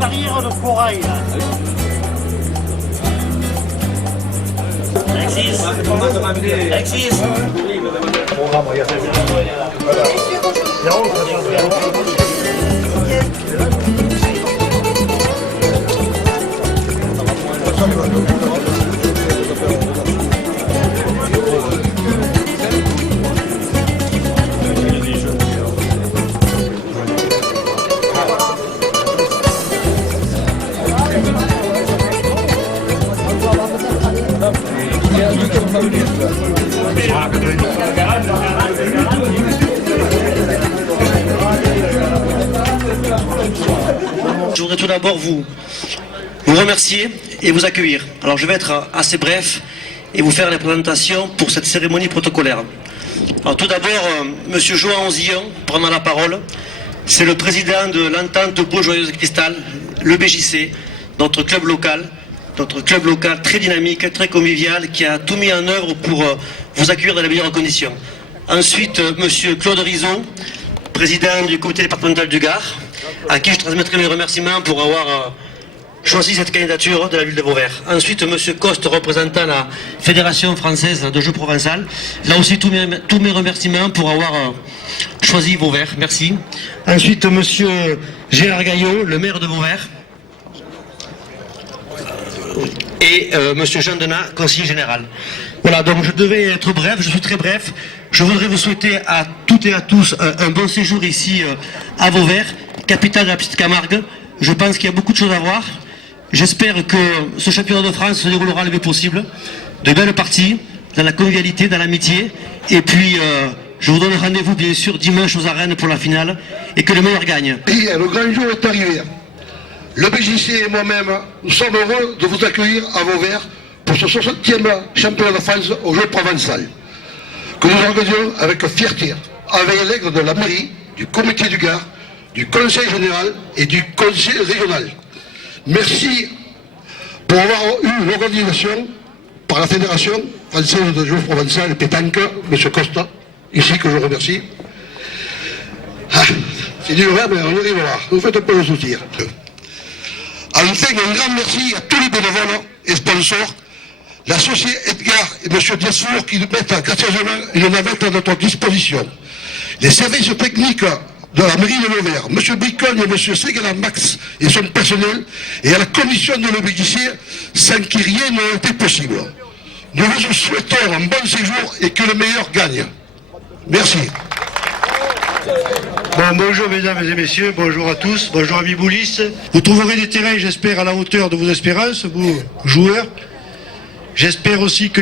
barrière de corail. Alexis. Alexis. Je voudrais tout d'abord vous remercier et vous accueillir. Alors je vais être assez bref et vous faire les présentations pour cette cérémonie protocolaire. Alors tout d'abord, Monsieur Joan Onzillon prendra la parole. C'est le président de l'entente Beaujoyeuse Cristal, le BJC, notre club local très dynamique, très convivial, qui a tout mis en œuvre pour vous accueillir dans les meilleures conditions. Ensuite, Monsieur Claude Rizot, président du comité départemental du Gard, à qui je transmettrai mes remerciements pour avoir choisi cette candidature de la ville de Vauvert. Ensuite, M. Coste, représentant la Fédération française de jeu provençal. Là aussi, tous mes remerciements pour avoir choisi Vauvert. Merci. Ensuite, M. Gérard Gaillot, le maire de Vauvert. Et M. Jean Denat, conseiller général. Voilà, donc je devais être bref, je suis très bref. Je voudrais vous souhaiter à toutes et à tous un bon séjour ici à Vauvert, capitale de la petite Camargue. Je pense qu'il y a beaucoup de choses à voir. J'espère que ce championnat de France se déroulera le mieux possible. De belles parties, dans la convivialité, dans l'amitié. Et puis, je vous donne rendez-vous bien sûr dimanche aux arènes pour la finale. Et que le meilleur gagne. Et le grand jour est arrivé. Le BJC et moi-même, nous sommes heureux de vous accueillir à Vauvert pour ce 60e championnat de France au jeu provençal, que nous organisons avec fierté, avec l'aide de la mairie, du comité du Gard, du conseil général et du conseil régional. Merci pour avoir eu l'organisation par la Fédération française de jeu provençal et pétanque, M. Costa, ici que je remercie. Ah, c'est dur, mais on y arrivera, vous faites un peu de soutien. Enfin, un grand merci à tous les bénévoles et sponsors, l'associé Edgar et M. Diasfour qui nous mettent gracieusement une navette à notre disposition. Les services techniques de la mairie de Vauvert, M. Bricogne et M. Ségala Max et son personnel, et à la commission de l'OBJC, sans qui rien n'a été possible. Nous vous souhaitons un bon séjour et que le meilleur gagne. Merci. Bon, bonjour mesdames et messieurs, bonjour à tous, bonjour amis boulistes. Vous trouverez des terrains, j'espère, à la hauteur de vos espérances, vous joueurs. J'espère aussi que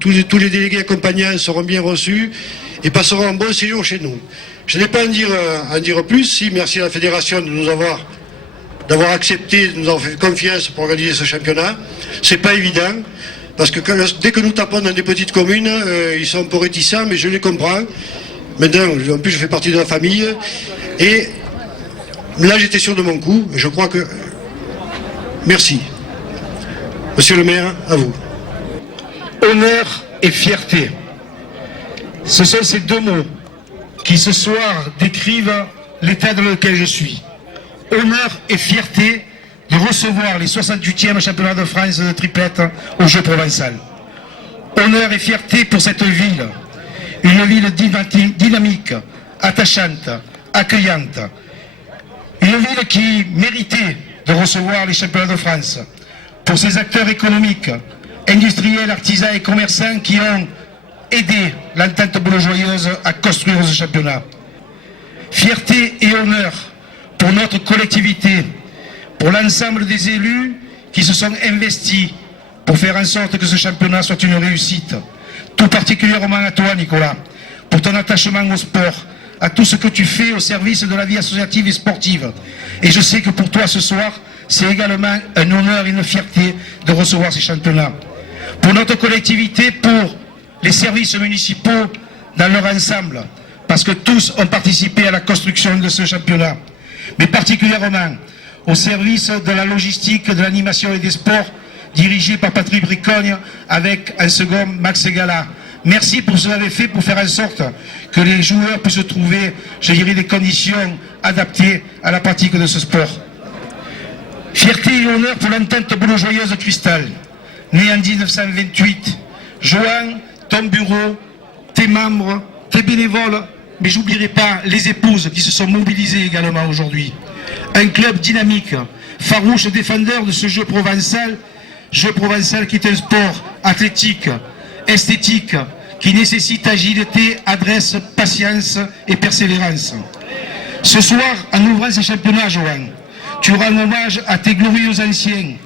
tous les délégués accompagnants seront bien reçus et passeront un bon séjour chez nous. Je n'ai pas à en dire plus, si merci à la fédération d'avoir accepté, de nous avoir fait confiance pour organiser ce championnat. C'est pas évident, parce que dès que nous tapons dans des petites communes, ils sont un peu réticents, mais je les comprends. Maintenant, en plus, je fais partie de la famille. Et là, j'étais sûr de mon coup. Et je crois que... Merci. Monsieur le maire, à vous. Honneur et fierté. Ce sont ces deux mots qui, ce soir, décrivent l'état dans lequel je suis. Honneur et fierté de recevoir les 68e championnats de France de triplette au jeu provençal. Honneur et fierté pour cette ville. Une ville dynamique, attachante, accueillante. Une ville qui méritait de recevoir les championnats de France. Pour ses acteurs économiques, industriels, artisans et commerçants qui ont aidé l'entente Beaujoyeuse à construire ce championnat. Fierté et honneur pour notre collectivité, pour l'ensemble des élus qui se sont investis pour faire en sorte que ce championnat soit une réussite. Tout particulièrement à toi, Nicolas, pour ton attachement au sport, à tout ce que tu fais au service de la vie associative et sportive. Et je sais que pour toi, ce soir, c'est également un honneur et une fierté de recevoir ces championnats. Pour notre collectivité, pour les services municipaux dans leur ensemble, parce que tous ont participé à la construction de ce championnat, mais particulièrement au service de la logistique, de l'animation et des sports, dirigé par Patrick Bricogne, avec un second Max Segala, Merci pour ce que vous avez fait pour faire en sorte que les joueurs puissent trouver, je dirais, des conditions adaptées à la pratique de ce sport. Fierté et honneur pour l'entente boulogne-joyeuse de Cristal, née en 1928. Johan, ton bureau, tes membres, tes bénévoles, mais j'oublierai pas les épouses qui se sont mobilisées également aujourd'hui. Un club dynamique, farouche défendeur de ce jeu provençal qui est un sport athlétique, esthétique, qui nécessite agilité, adresse, patience et persévérance. Ce soir, en ouvrant ces championnats, Johan, tu rends hommage à tes glorieux anciens.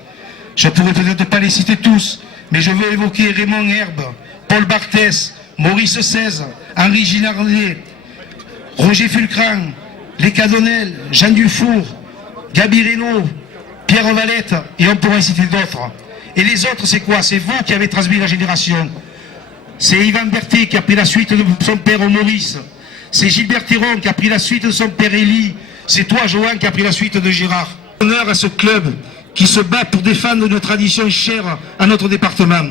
Je ne pourrais peut-être pas les citer tous, mais je veux évoquer Raymond Herbe, Paul Barthès, Maurice XVI, Henri Ginardet, Roger Fulcran, Les Cadonnel, Jean Dufour, Gabi Reynaud, Pierre Valette, et on pourrait citer d'autres. Et les autres, c'est quoi? C'est vous qui avez transmis la génération. C'est Yvan Berthet qui a pris la suite de son père Maurice. C'est Gilbert Théron qui a pris la suite de son père Élie. C'est toi, Johan, qui a pris la suite de Gérard. Honneur à ce club qui se bat pour défendre une tradition chère à notre département.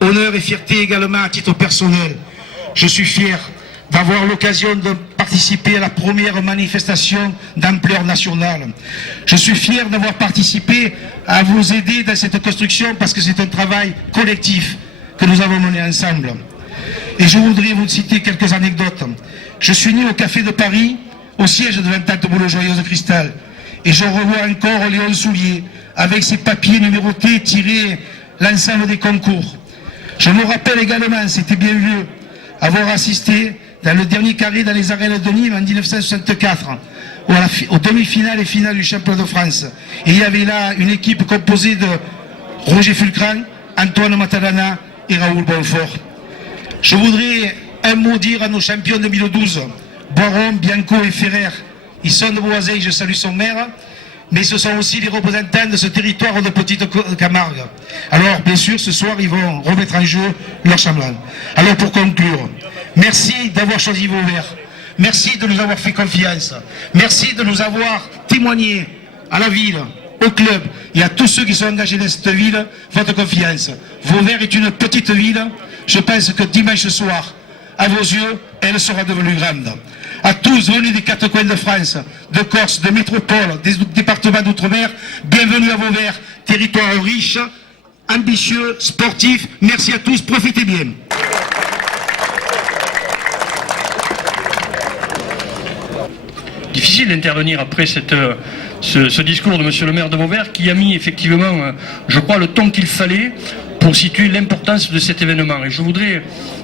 Honneur et fierté également à titre personnel. Je suis fier d'avoir l'occasion de participer à la première manifestation d'ampleur nationale. Je suis fier d'avoir participé à vous aider dans cette construction parce que c'est un travail collectif que nous avons mené ensemble. Et je voudrais vous citer quelques anecdotes. Je suis né au Café de Paris, au siège de l'entente boulogne-joyeuse de Cristal. Et je revois encore Léon Soulier, avec ses papiers numérotés tirés l'ensemble des concours. Je me rappelle également, c'était bien vieux, avoir assisté dans le dernier carré dans les arènes de Nîmes en 1964, aux demi-finales et finales du championnat de France. Et il y avait là une équipe composée de Roger Fulcran, Antoine Matalana et Raoul Bonfort. Je voudrais un mot dire à nos champions 2012, Boiron, Bianco et Ferrer. Ils sont de Boisey, je salue son maire, mais ce sont aussi les représentants de ce territoire de Petite Camargue. Alors, bien sûr, ce soir, ils vont remettre en jeu leur chambellan. Alors, pour conclure, merci d'avoir choisi vos verts. Merci de nous avoir fait confiance. Merci de nous avoir témoigné à la ville, au club et à tous ceux qui sont engagés dans cette ville, votre confiance. Vauvert est une petite ville. Je pense que dimanche soir, à vos yeux, elle sera devenue grande. À tous venus des quatre coins de France, de Corse, de métropole, des départements d'outre-mer, bienvenue à Vauvert, territoire riche, ambitieux, sportif. Merci à tous, profitez bien. Difficile d'intervenir après ce discours de monsieur le maire de Vauvert qui a mis effectivement, je crois, le ton qu'il fallait pour situer l'importance de cet événement. Et je voudrais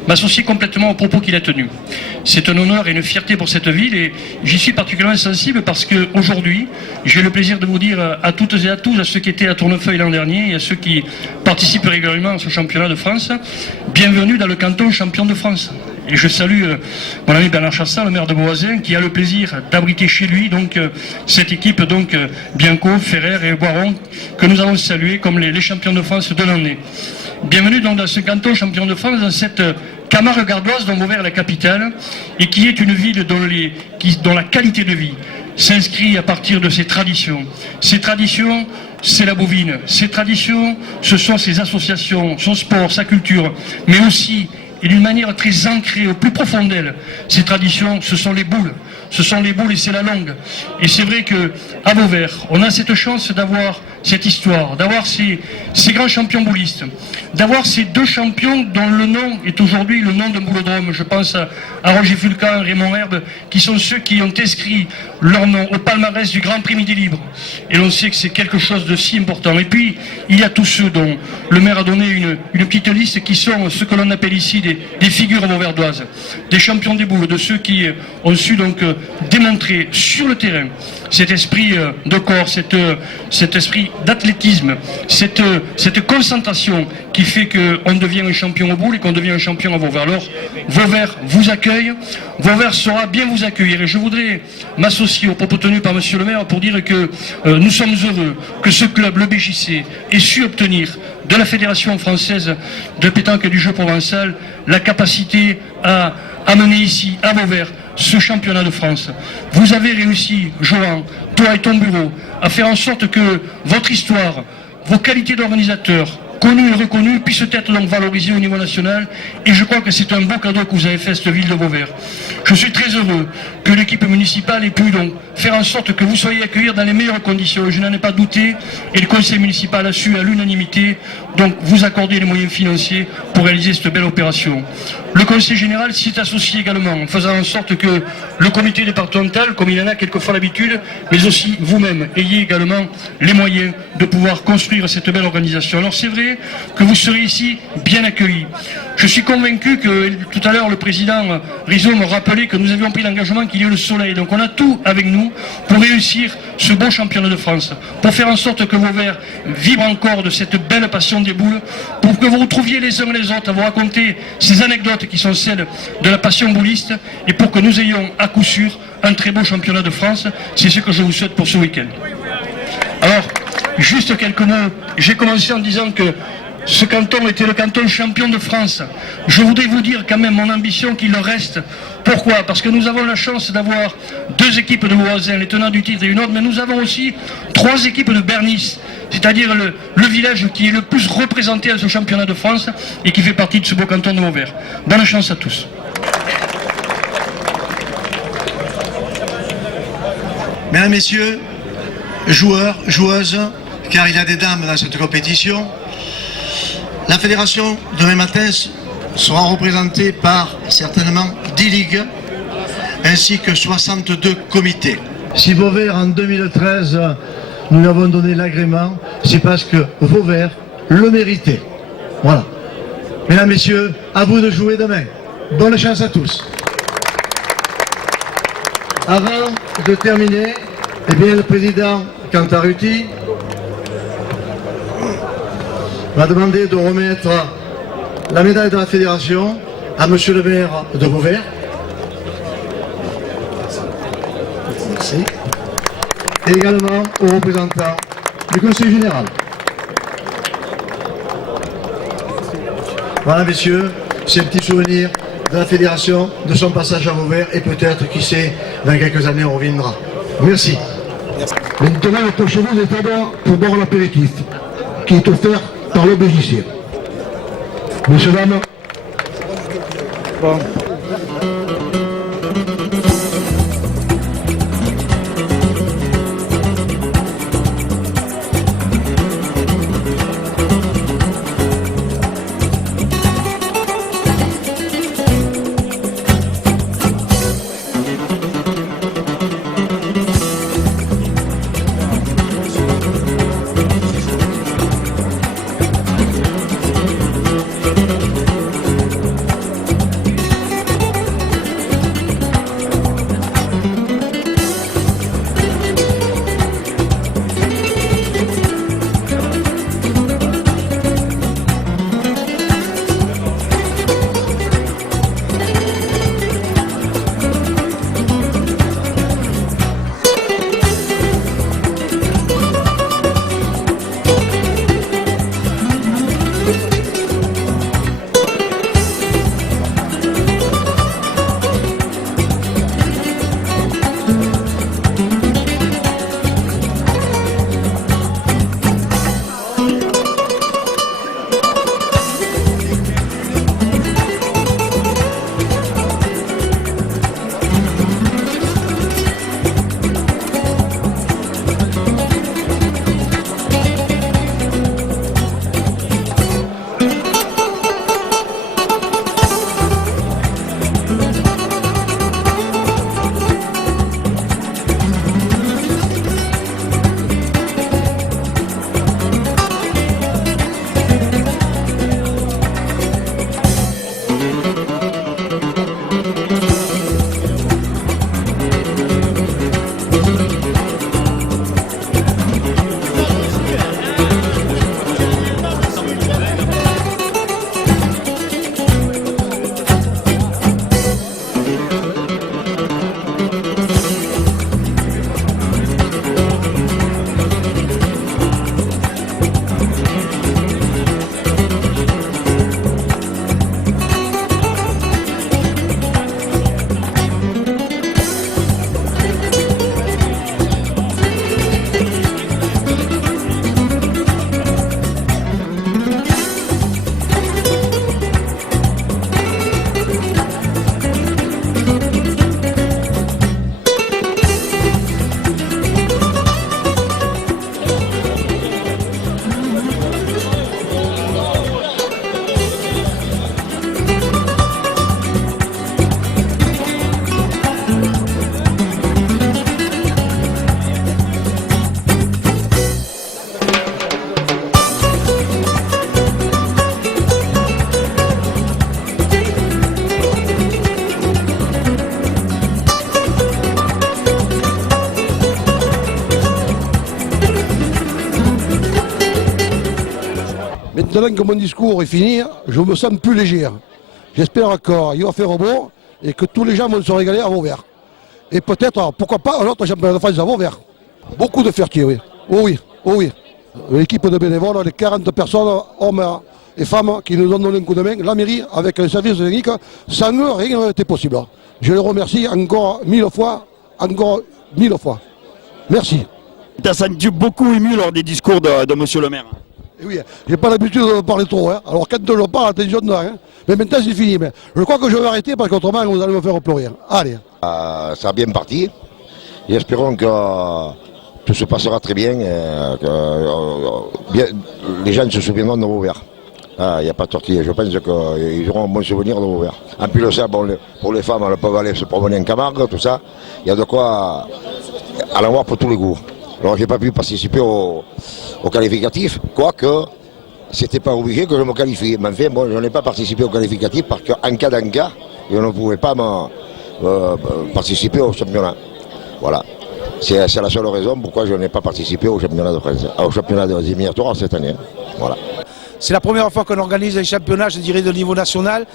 m'associer complètement aux propos qu'il a tenus. C'est un honneur et une fierté pour cette ville et j'y suis particulièrement sensible parce qu'aujourd'hui, j'ai le plaisir de vous dire à toutes et à tous, à ceux qui étaient à Tournefeuille l'an dernier et à ceux qui participent régulièrement à ce championnat de France, bienvenue dans le canton champion de France. Et je salue mon ami Bernard Chassin, le maire de Beauvoisin, qui a le plaisir d'abriter chez lui donc cette équipe, donc Bianco, Ferrer et Boiron, que nous allons saluer comme les champions de France de l'année. Bienvenue donc dans ce canton champion de France, dans cette Camargue gardoise dont Vauvert est la capitale, et qui est une ville dont la qualité de vie s'inscrit à partir de ses traditions. Ces traditions, c'est la bovine. Ces traditions, ce sont ses associations, son sport, sa culture, mais aussi, et d'une manière très ancrée au plus profond d'elle, ces traditions, ce sont les boules. Ce sont les boules et c'est la langue. Et c'est vrai qu'à Vauvert, on a cette chance d'avoir cette histoire, d'avoir ces grands champions boulistes, d'avoir ces deux champions dont le nom est aujourd'hui le nom d'un boulodrome. Je pense à Roger Fulcan, Raymond Herbe, qui sont ceux qui ont inscrit leur nom au palmarès du Grand Prix Midi Libre. Et l'on sait que c'est quelque chose de si important. Et puis, il y a tous ceux dont le maire a donné une petite liste qui sont ce que l'on appelle ici des figures vauverdoises, des champions des boules, de ceux qui ont su donc démontrer sur le terrain cet esprit de corps, cet esprit d'athlétisme, cette concentration qui fait qu'on devient un champion au boule et qu'on devient un champion à Vauvert. Alors, Vauvert vous accueille, Vauvert saura bien vous accueillir. Et je voudrais m'associer aux propos tenus par monsieur le maire pour dire que nous sommes heureux que ce club, le BJC, ait su obtenir de la Fédération française de pétanque et du jeu provençal la capacité à amener ici, à Vauvert, ce championnat de France. Vous avez réussi, Johan, toi et ton bureau, à faire en sorte que votre histoire, vos qualités d'organisateur, connu et reconnu, puisse être donc valorisé au niveau national. Et je crois que c'est un beau cadeau que vous avez fait à cette ville de Vauvert. Je suis très heureux que l'équipe municipale ait pu donc faire en sorte que vous soyez accueillis dans les meilleures conditions. Je n'en ai pas douté et le conseil municipal a su à l'unanimité donc vous accorder les moyens financiers pour réaliser cette belle opération. Le conseil général s'y est associé également en faisant en sorte que le comité départemental, comme il en a quelquefois l'habitude, mais aussi vous-même, ayez également les moyens de pouvoir construire cette belle organisation. Alors c'est vrai que vous serez ici bien accueillis. Je suis convaincu que tout à l'heure le président Rizzo me rappelait que nous avions pris l'engagement qu'il y ait le soleil. Donc on a tout avec nous pour réussir ce beau championnat de France, pour faire en sorte que Vauvert vibre encore de cette belle passion des boules, pour que vous retrouviez les uns les autres à vous raconter ces anecdotes qui sont celles de la passion bouliste et pour que nous ayons à coup sûr un très beau championnat de France. C'est ce que je vous souhaite pour ce week-end. Alors, juste quelques mots. J'ai commencé en disant que ce canton était le canton champion de France. Je voudrais vous dire quand même mon ambition qu'il le reste. Pourquoi? Parce que nous avons la chance d'avoir 2 équipes de voisins, les tenants du titre et une autre, mais nous avons aussi 3 équipes de Bernice, c'est-à-dire le village qui est le plus représenté à ce championnat de France et qui fait partie de ce beau canton de Vauvert. Bonne chance à tous. Mesdames, Messieurs, joueurs, joueuses, car il y a des dames dans cette compétition, la fédération demain matin sera représentée par certainement 10 ligues ainsi que 62 comités. Si Vauvert en 2013 nous lui avons donné l'agrément, c'est parce que Vauvert le méritait. Voilà. Mesdames, Messieurs, à vous de jouer demain. Bonne chance à tous. Avant de terminer, eh bien, le président Cantarutti m'a demandé de remettre la médaille de la fédération à monsieur le maire de Vauvert. Merci. Et également aux représentants du conseil général. Voilà, messieurs, c'est un petit souvenir de la fédération, de son passage à Vauvert, et peut-être, qui sait, dans quelques années, on reviendra. Merci. Maintenant, le prochain est d'abord pour boire l'apéritif, qui est offert par le BJC. Messieurs, dames. maintenant que mon discours est fini, je me sens plus léger. J'espère qu'il va faire beau et que tous les gens vont se régaler à Vauvert. Et peut-être, pourquoi pas, un autre championnat de France à Vauvert. Beaucoup de fierté, oui. Oh oui, oh oui. L'équipe de bénévoles, les 40 personnes, hommes et femmes, qui nous ont donné un coup de main, la mairie, avec le service technique, sans eux, rien n'aurait été possible. Je les remercie encore 1000 fois, Merci. Tu as senti beaucoup ému lors des discours de monsieur le maire. Et oui, j'ai pas l'habitude de parler trop. Hein. Alors quand je parle, attention dedans. Hein. Mais maintenant c'est fini. Mais je crois que je vais arrêter parce qu'autrement vous allez me faire pleurer. Allez. Ça a bien parti. Et espérons que tout se passera très bien. Les gens se souviendront de Vauvert. Il n'y a pas de tortille. Je pense qu'ils auront un bon souvenir de Vauvert. En plus de ça, bon, pour les femmes, elles peuvent aller se promener en Camargue, tout ça. Il y a de quoi en avoir pour tous les goûts. Alors j'ai pas pu participer au qualificatif, quoique c'était pas obligé que je me qualifie. Mais enfin, bon, je n'ai pas participé au qualificatif parce qu'en cas d'un cas, je ne pouvais pas participer au championnat. Voilà. C'est la seule raison pourquoi je n'ai pas participé au championnat de France, au championnat des miniatures cette année. Voilà. C'est la première fois qu'on organise un championnat, je dirais, de niveau national.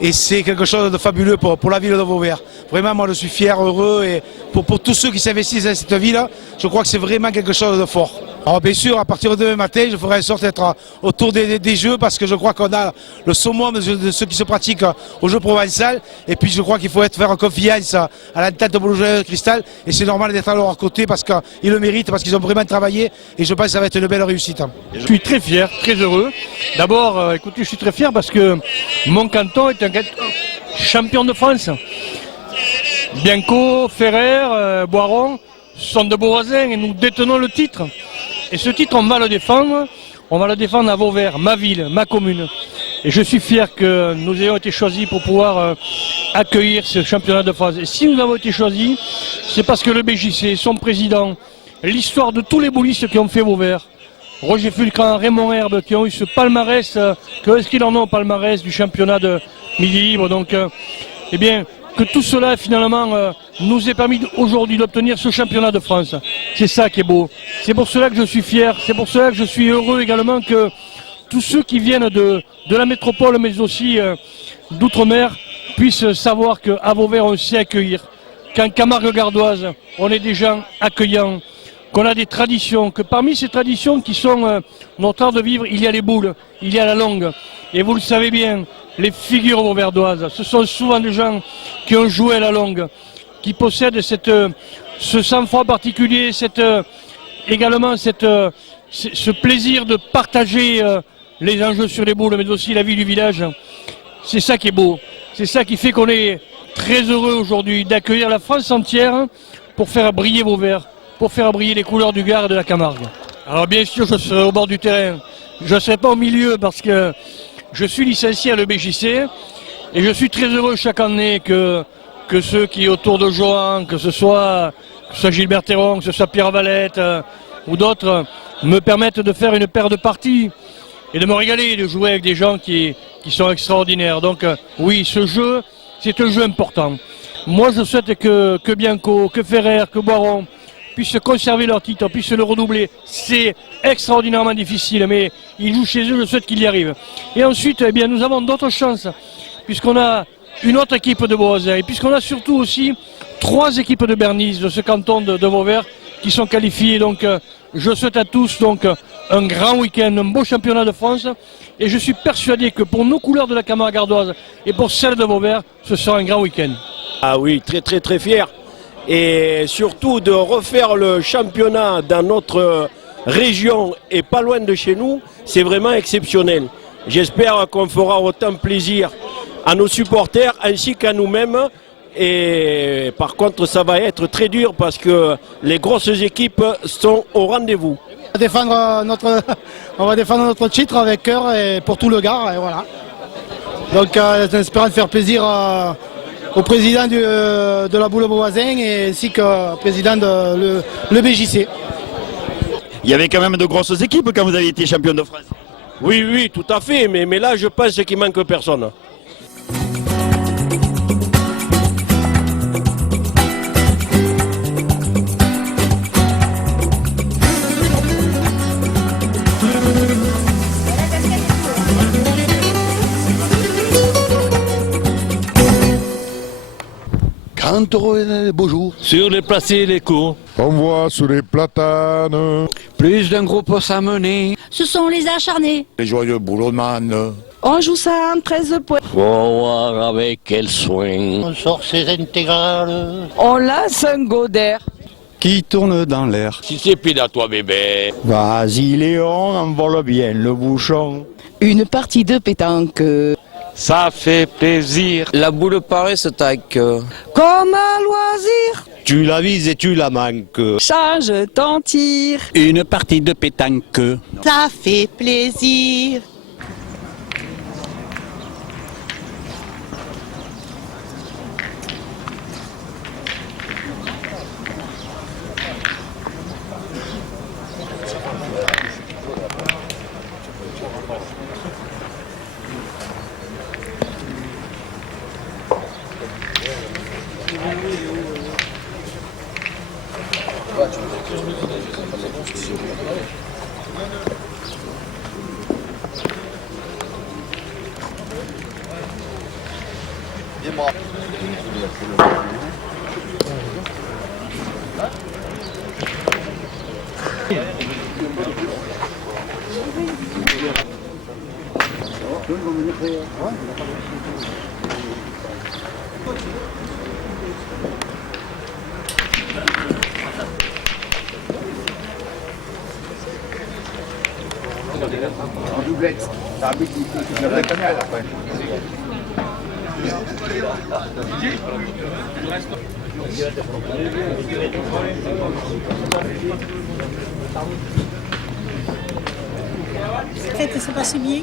Et c'est quelque chose de fabuleux pour la ville de Vauvert. Vraiment, moi, je suis fier, heureux. Et pour tous ceux qui s'investissent dans cette ville, je crois que c'est vraiment quelque chose de fort. Alors, bien sûr, à partir de demain matin, je ferai en sorte d'être autour des Jeux parce que je crois qu'on a le summum de ceux qui se pratiquent au jeu provençal. Et puis, je crois qu'il faut faire confiance à l'entente de Boulogère Cristal. Et c'est normal d'être à leur côté parce qu'ils le méritent, parce qu'ils ont vraiment travaillé. Et je pense que ça va être une belle réussite. Je suis très fier, très heureux. D'abord, écoutez, je suis très fier parce que mon canton est un champion de France. Bianco, Ferrer, Boiron sont de beaux voisins et nous détenons le titre. Et ce titre, on va le défendre à Vauvert, ma ville, ma commune. Et je suis fier que nous ayons été choisis pour pouvoir accueillir ce championnat de France. Et si nous avons été choisis, c'est parce que le BJC, son président, l'histoire de tous les boulistes qui ont fait Vauvert, Roger Fulcran, Raymond Herbe, qui ont eu ce palmarès, qu'est-ce qu'ils en ont au palmarès du championnat de Midi Libre. Donc, eh bien, que tout cela finalement nous ait permis aujourd'hui d'obtenir ce championnat de France. C'est ça qui est beau. C'est pour cela que je suis fier, c'est pour cela que je suis heureux également que tous ceux qui viennent de la métropole mais aussi d'outre-mer puissent savoir qu'à Vauvert on sait accueillir, qu'en Camargue gardoise on est des gens accueillants, qu'on a des traditions, que parmi ces traditions qui sont notre art de vivre, il y a les boules, il y a la langue. Et vous le savez bien, les figures vauverdoises, ce sont souvent des gens qui ont joué à la longue, qui possèdent ce sang-froid particulier, également ce plaisir de partager les enjeux sur les boules, mais aussi la vie du village. C'est ça qui est beau, c'est ça qui fait qu'on est très heureux aujourd'hui d'accueillir la France entière pour faire briller Vauvert, pour faire briller les couleurs du Gard et de la Camargue. Alors bien sûr, je serai au bord du terrain, je ne serai pas au milieu parce que je suis licencié à l'EBJC et je suis très heureux chaque année que ceux qui autour de Johan, que ce soit Gilbert Théron, que ce soit Pierre Valette ou d'autres, me permettent de faire une paire de parties et de me régaler, de jouer avec des gens qui sont extraordinaires. Donc oui, ce jeu, c'est un jeu important. Moi je souhaite que Bianco, que Ferrer, que Boiron puissent conserver leur titre, puissent le redoubler. C'est extraordinairement difficile, mais ils jouent chez eux, je souhaite qu'ils y arrivent. Et ensuite, eh bien, nous avons d'autres chances, puisqu'on a une autre équipe de Beauvoisin, et puisqu'on a surtout aussi 3 équipes de Bernise, de ce canton de Vauvert, qui sont qualifiées. Donc, je souhaite à tous donc, un grand week-end, un beau championnat de France, et je suis persuadé que pour nos couleurs de la Camargue gardoise et pour celles de Vauvert, ce sera un grand week-end. Ah oui, très très très fier. Et surtout de refaire le championnat dans notre région et pas loin de chez nous, c'est vraiment exceptionnel. J'espère qu'on fera autant plaisir à nos supporters ainsi qu'à nous-mêmes. Et par contre, ça va être très dur parce que les grosses équipes sont au rendez-vous. On va défendre notre titre avec cœur et pour tout le Gard. Et voilà. Donc, en espérant faire plaisir au président de la boule Beauvoisin et ainsi qu'au président de l'EBJC. Il y avait quand même de grosses équipes quand vous avez été champion de France. Oui, oui, tout à fait, mais là je pense qu'il manque personne. entre les beaux jours. Sur les placés et les cours. On voit sous les platanes. Plus d'un groupe pour s'amener. Ce sont les acharnés. Les joyeux boulotman. On joue ça en 13 points. Faut voir avec quel soin. On sort ses intégrales. On lance un goder. Qui tourne dans l'air. Si c'est pile à toi bébé. Vas-y Léon, envole bien le bouchon. Une partie de pétanque. Ça fait plaisir. La boule paraît se taque. Comme un loisir. Tu la vises et tu la manques. Change ton tir. Une partie de pétanque. Ça fait plaisir. En doublette. T'as un but qui la caméra après. Faites, c'est passé bien.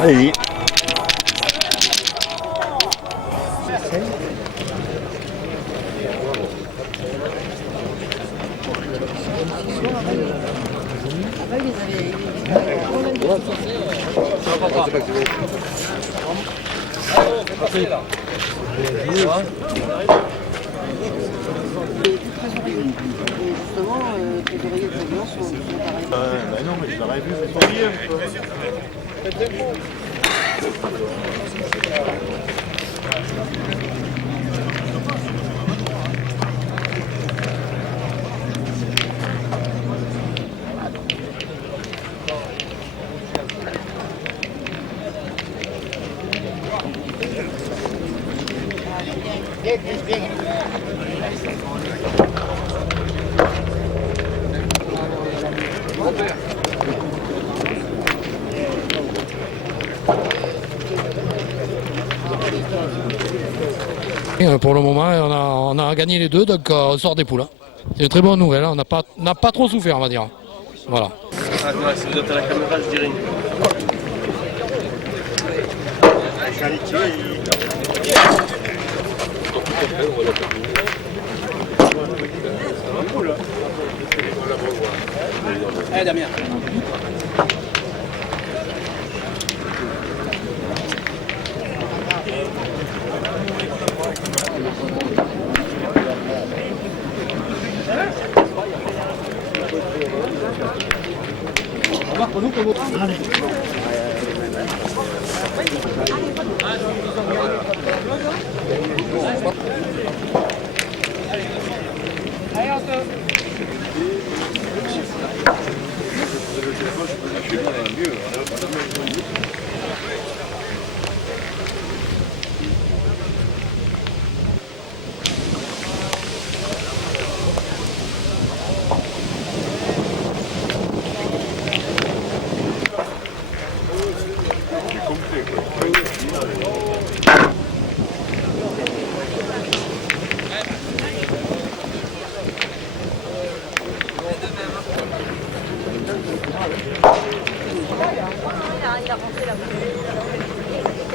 Allez. Non, mais je l'aurais vu, c'est trop bien. Pour le moment, on a gagné les deux, donc on sort des poules. C'est une très bonne nouvelle, on n'a pas trop souffert, on va dire. Voilà. Ah, non, si vous êtes à la caméra, je dirais. Allez Damien.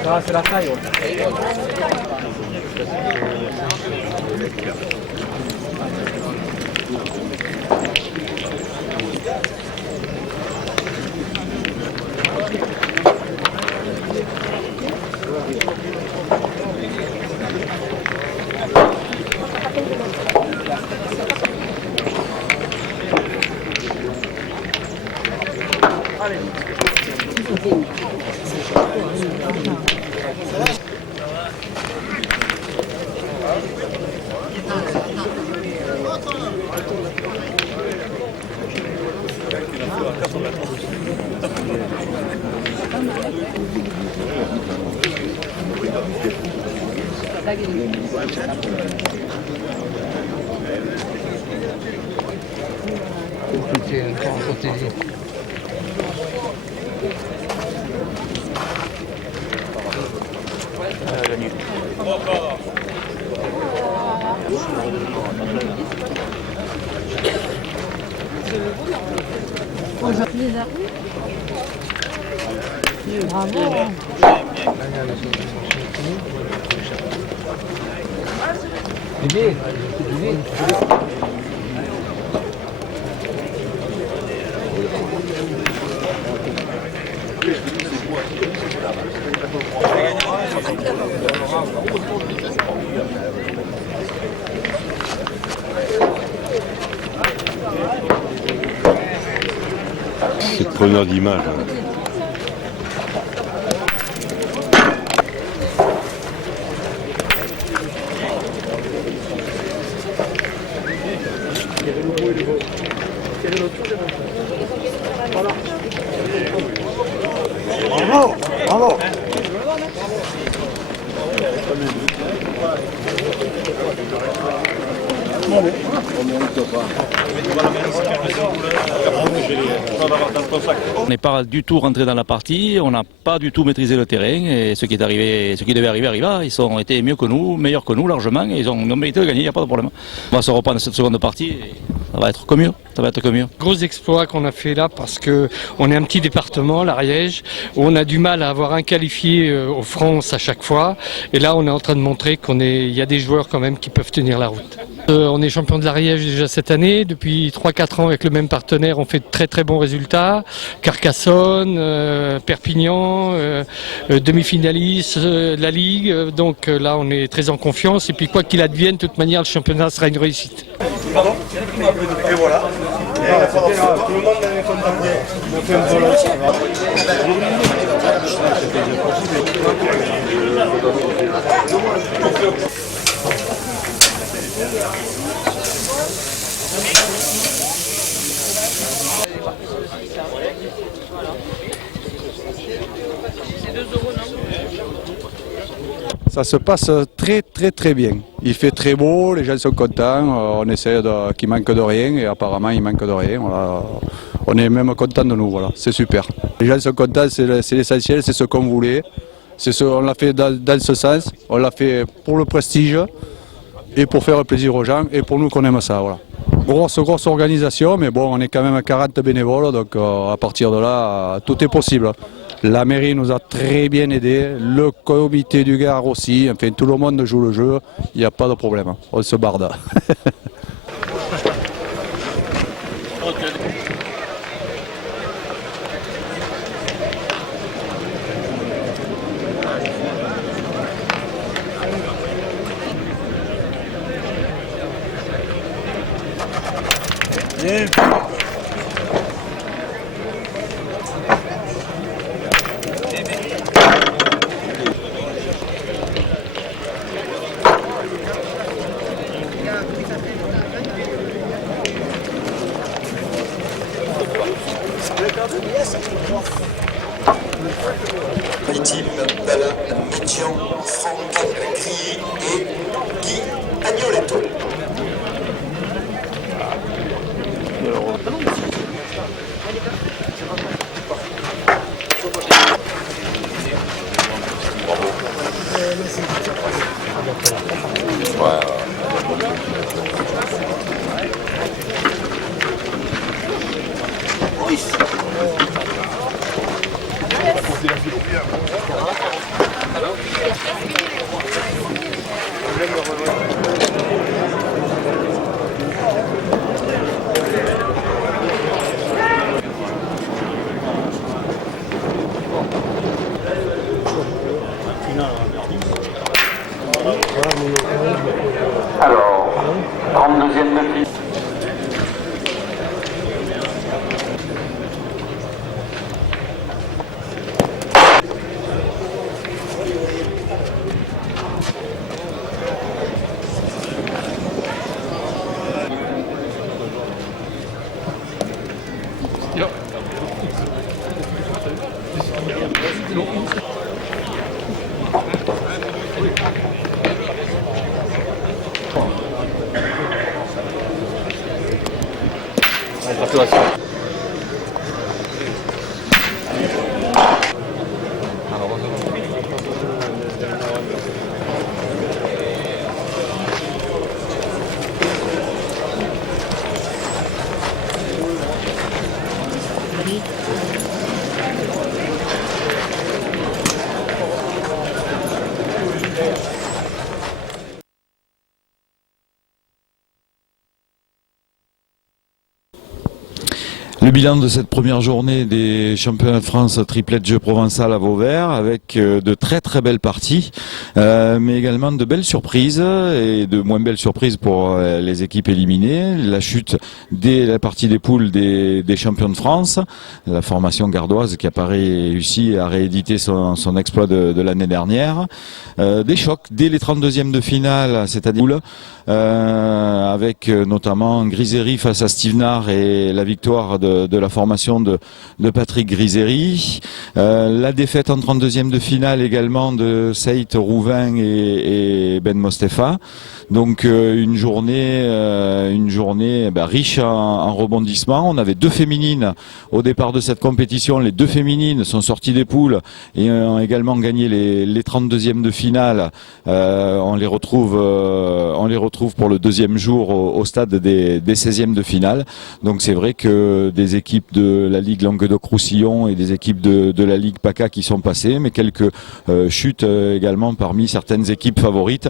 Ah, c'est la taille. C'est preneur d'image. Bravo, bravo. On n'est pas du tout rentré dans la partie, on n'a pas du tout maîtrisé le terrain et ce qui devait arriver arriva. Ils ont été mieux que nous, meilleurs que nous largement et ils ont mérité de gagner, il n'y a pas de problème. On va se reprendre cette seconde partie et ça va être que mieux. Ça va être que mieux. Gros exploit qu'on a fait là parce qu'on est un petit département, l'Ariège, où on a du mal à avoir un qualifié aux France à chaque fois. Et là, on est en train de montrer qu'il y a des joueurs quand même qui peuvent tenir la route. On est champion de l'Ariège déjà cette année. Depuis 3-4 ans avec le même partenaire, on fait de très très bons résultats. Carcassonne, Perpignan, demi-finaliste de la Ligue. Donc là, on est très en confiance. Et puis quoi qu'il advienne, de toute manière, le championnat sera une réussite. Pardon ? Et voilà. Tout le monde l'avait condamné. On fait un solo. Ça se passe très bien. Il fait très beau, les gens sont contents, on essaie qu'il manque de rien et apparemment il manque de rien. Voilà. On est même contents de nous, voilà. C'est super. Les gens sont contents, c'est l'essentiel, c'est ce qu'on voulait. On l'a fait dans ce sens, on l'a fait pour le prestige et pour faire plaisir aux gens et pour nous qu'on aime ça. Voilà. Grosse organisation, mais bon, on est quand même à 40 bénévoles, donc à partir de là, tout est possible. La mairie nous a très bien aidés, le comité du Gard aussi, enfin tout le monde joue le jeu, il n'y a pas de problème, on se barde. L'équipe Bala Médian, Franck Grilly et Guy Agnoletto. Alors, 32e de piste. Le bilan de cette première journée des championnats de France triplette jeu provençal à Vauvert avec de très très belles parties, mais également de belles surprises et de moins belles surprises pour les équipes éliminées. La chute dès la partie des poules des champions de France, la formation gardoise qui a réussi à rééditer son exploit de l'année dernière. Des chocs dès les 32e de finale, c'est-à-dire avec notamment Griseri face à Stevenard et la victoire de la formation de Patrick Griseri. La défaite en 32e de finale également de Seit Rouvain et Ben Mostefa. Donc une journée riche en rebondissements. On avait deux féminines au départ de cette compétition. Les deux féminines sont sorties des poules et ont également gagné les 32e de finale. On les retrouve pour le deuxième jour au stade des 16e de finale. Donc c'est vrai que des équipes de la Ligue Languedoc-Roussillon et des équipes de la Ligue PACA qui sont passées, mais quelques chutes également parmi certaines équipes favorites.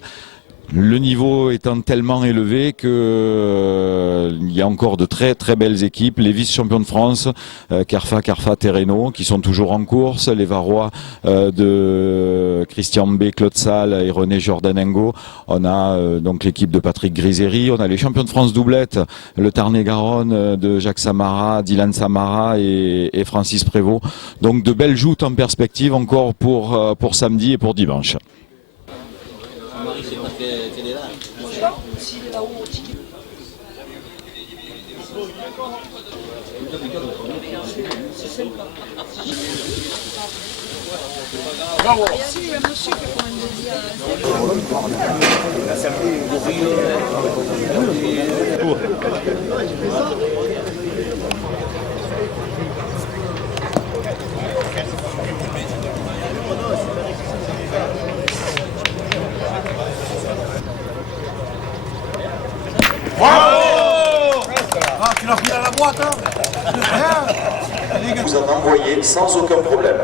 Le niveau étant tellement élevé que il y a encore de très très belles équipes, les vice-champions de France, Carfa, Terreno, qui sont toujours en course, les Varois de Christian B, Claude Salle et René Jordanengo. On a donc l'équipe de Patrick Griseri, on a les champions de France doublette, le Tarn-et-Garonne de Jacques Samara, Dylan Samara et Francis Prévost. Donc de belles joutes en perspective encore pour samedi et pour dimanche. Bravo. Tu l'as pris à la boîte, hein? Vous en envoyez sans aucun problème.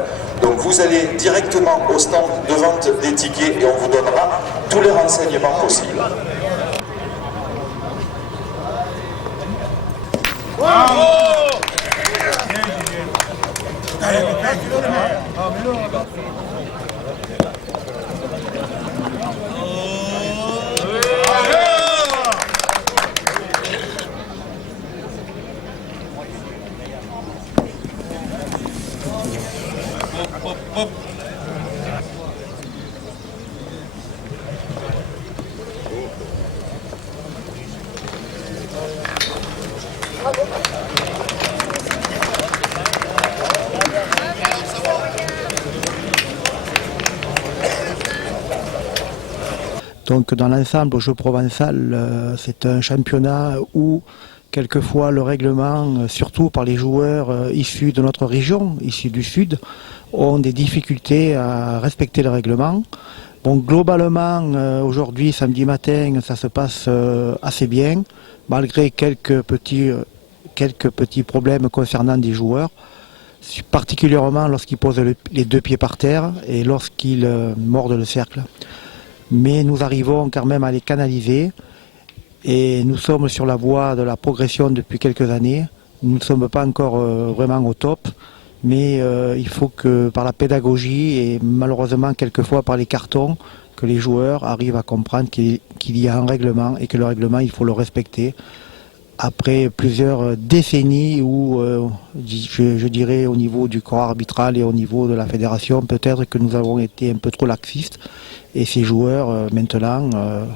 Donc vous allez directement au stand de vente des tickets et on vous donnera tous les renseignements possibles. Donc dans l'ensemble, au jeu provençal, c'est un championnat où quelquefois le règlement, surtout par les joueurs issus de notre région, issus du Sud, ont des difficultés à respecter le règlement. Bon, globalement, aujourd'hui, samedi matin, ça se passe assez bien, malgré quelques petits problèmes concernant des joueurs, particulièrement lorsqu'ils posent les deux pieds par terre et lorsqu'ils mordent le cercle. Mais nous arrivons quand même à les canaliser et nous sommes sur la voie de la progression depuis quelques années. Nous ne sommes pas encore vraiment au top, mais il faut que par la pédagogie et malheureusement quelquefois par les cartons, que les joueurs arrivent à comprendre qu'il y a un règlement et que le règlement il faut le respecter. Après plusieurs décennies où, je dirais au niveau du corps arbitral et au niveau de la fédération, peut-être que nous avons été un peu trop laxistes. Et ces joueurs maintenant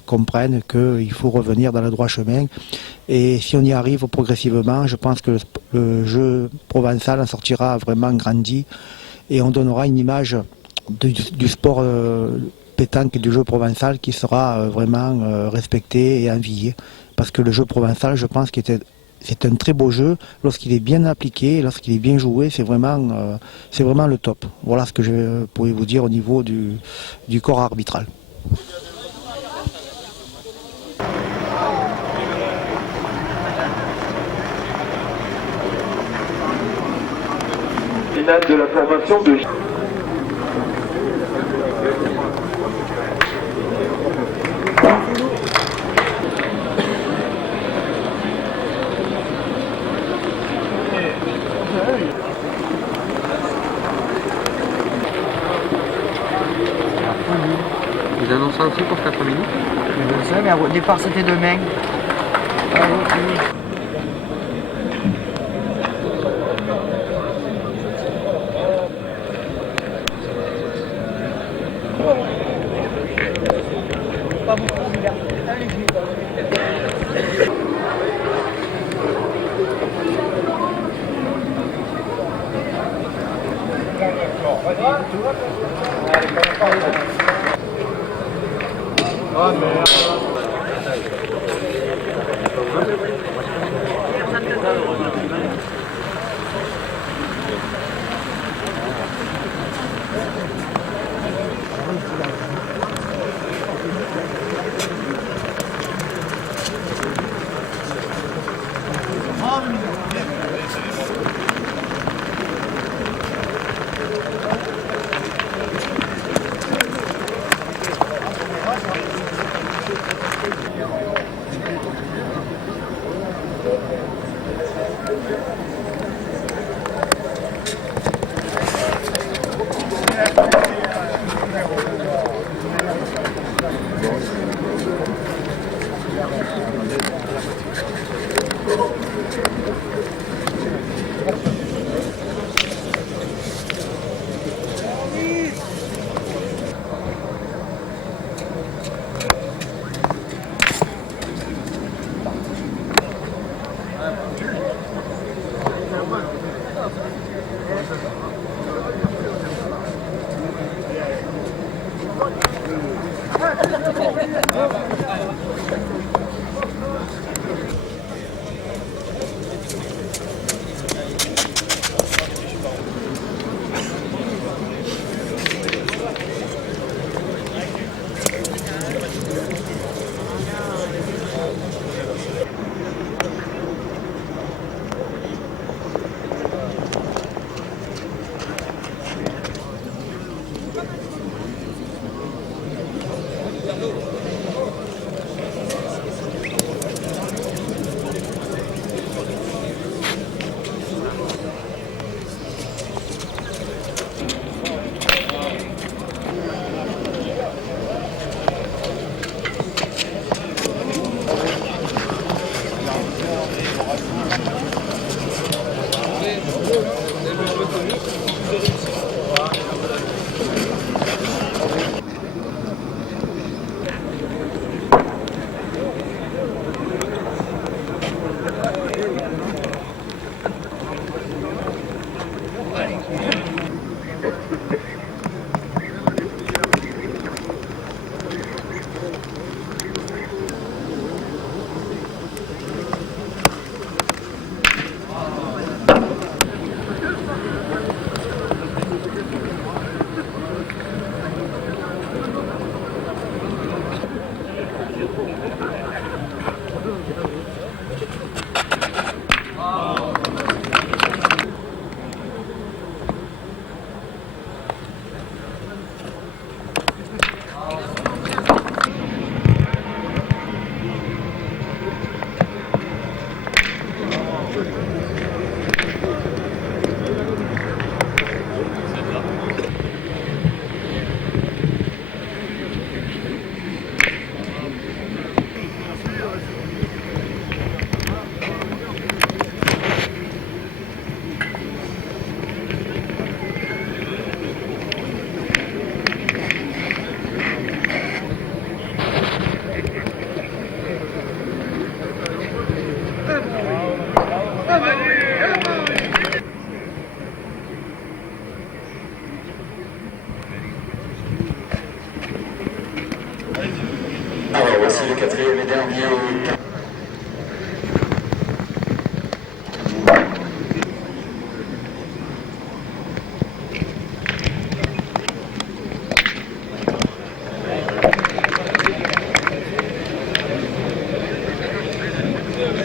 comprennent qu'il faut revenir dans le droit chemin. Et si on y arrive progressivement, je pense que le jeu provençal en sortira vraiment grandi et on donnera une image du sport pétanque et du jeu provençal qui sera vraiment respecté et envié. Parce que le jeu provençal, je pense que c'est un très beau jeu. Lorsqu'il est bien appliqué, lorsqu'il est bien joué, c'est vraiment le top. Voilà ce que je pourrais vous dire au niveau du corps arbitral. Finale de la formation de... Vous annoncez aussi pour 4 minutes? Je sais, mais au départ c'était demain. voici le quatrième et dernier.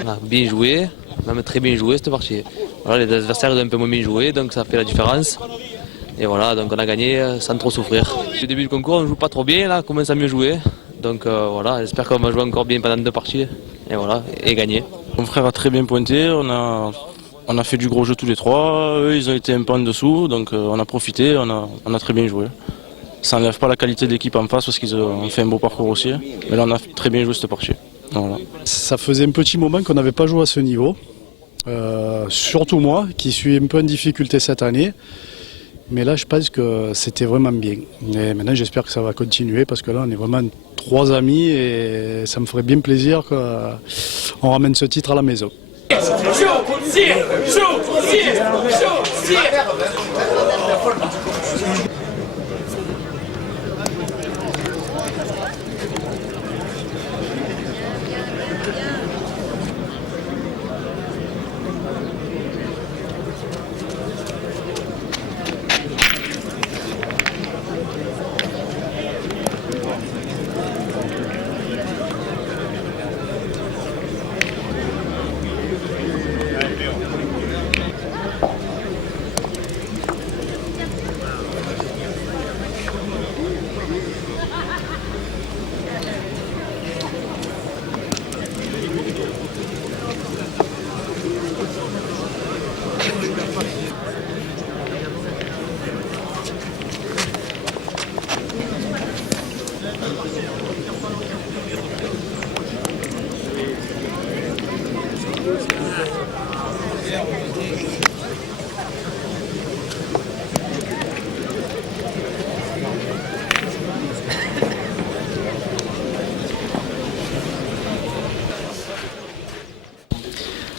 On a bien joué, même très bien joué cette partie. Voilà, les adversaires ont un peu moins bien joué, donc ça fait la différence. Et voilà, donc on a gagné sans trop souffrir. Au début du concours, on ne joue pas trop bien, là, on commence à mieux jouer. Donc voilà, j'espère qu'on va jouer encore bien pendant 2 parties. Et voilà, et gagner. Mon frère a très bien pointé, on a fait du gros jeu tous les 3. Eux, ils ont été un peu en dessous, donc on a profité, on a très bien joué. Ça n'enlève pas la qualité de l'équipe en face parce qu'ils ont fait un beau parcours aussi. Mais là, on a très bien joué cette partie. Voilà. Ça faisait un petit moment qu'on n'avait pas joué à ce niveau. Surtout moi, qui suis un peu en difficulté cette année. Mais là, je pense que c'était vraiment bien. Et maintenant, j'espère que ça va continuer parce que là, on est vraiment 3 amis et ça me ferait bien plaisir qu'on ramène ce titre à la maison.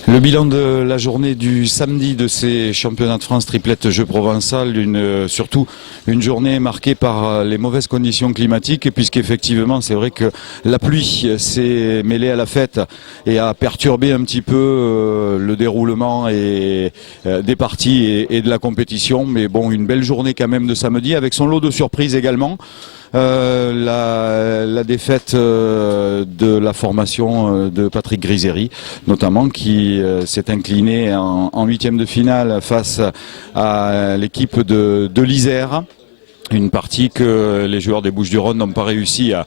Le bilan de la journée du samedi de ces championnats de France triplette Jeux Provençal, surtout une journée marquée par les mauvaises conditions climatiques, puisqu'effectivement c'est vrai que la pluie s'est mêlée à la fête et a perturbé un petit peu le déroulement des parties et de la compétition. Mais bon, une belle journée quand même de samedi avec son lot de surprises également. La défaite de la formation de Patrick Griseri, notamment, qui s'est incliné en 8e de finale face à l'équipe de l'Isère. Une partie que les joueurs des Bouches-du-Rhône n'ont pas réussi à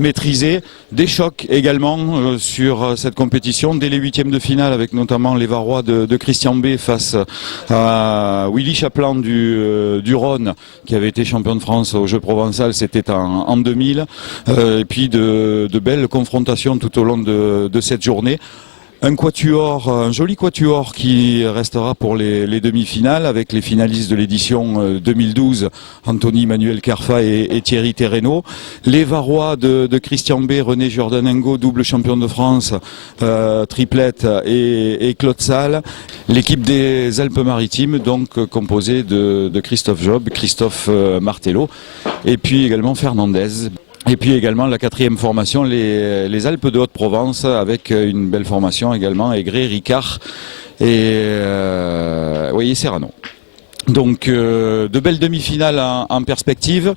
maîtriser. Des chocs également sur cette compétition dès les 8e de finale, avec notamment les Varois de Christian B face à Willy Chaplan du Rhône, qui avait été champion de France au Jeux Provençal, c'était en 2000. Et puis de belles confrontations tout au long de cette journée. Un joli quatuor qui restera pour les demi-finales avec les finalistes de l'édition 2012, Anthony Manuel Carfa et Thierry Terreno. Les Varois de Christian B, René Jordanengo, double champion de France, triplette et Claude Salle. L'équipe des Alpes-Maritimes, donc composée de Christophe Job, Christophe Martello et puis également Fernandez. Et puis également la 4e formation, les Alpes de Haute-Provence, avec une belle formation également, Aigret, Ricard et Serrano. Donc de belles demi-finales en perspective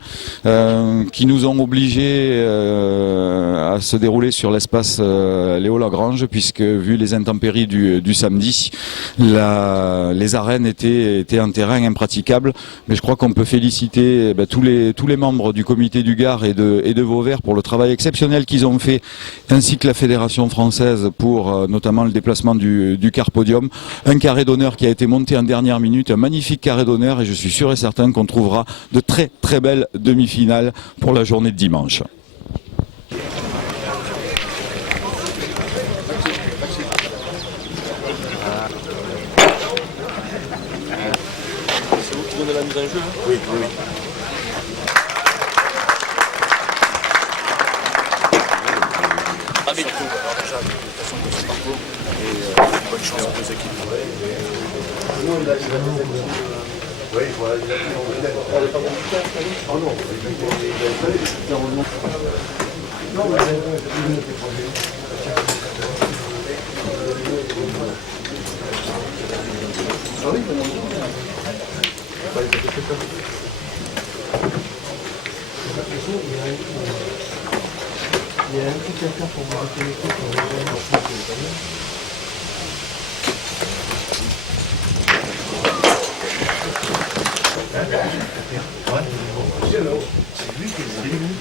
qui nous ont obligés à se dérouler sur l'espace Léo Lagrange, puisque vu les intempéries du samedi, les arènes étaient un terrain impraticable. Mais je crois qu'on peut féliciter tous les membres du comité du Gard et de Vauvert pour le travail exceptionnel qu'ils ont fait, ainsi que la Fédération française pour notamment le déplacement du Carpodium. Un carré d'honneur qui a été monté en dernière minute, un magnifique carré d'honneur, et je suis sûr et certain qu'on trouvera de très très belles demi-finales pour la journée de dimanche. C'est vous qui donnez la mise en jeu, hein? Oui, oui. Bonne chance aux deux équipes. Oui, voilà, il a Il y a un petit quelqu'un pour vous reconnecter sur le c'est lui qui les a mis.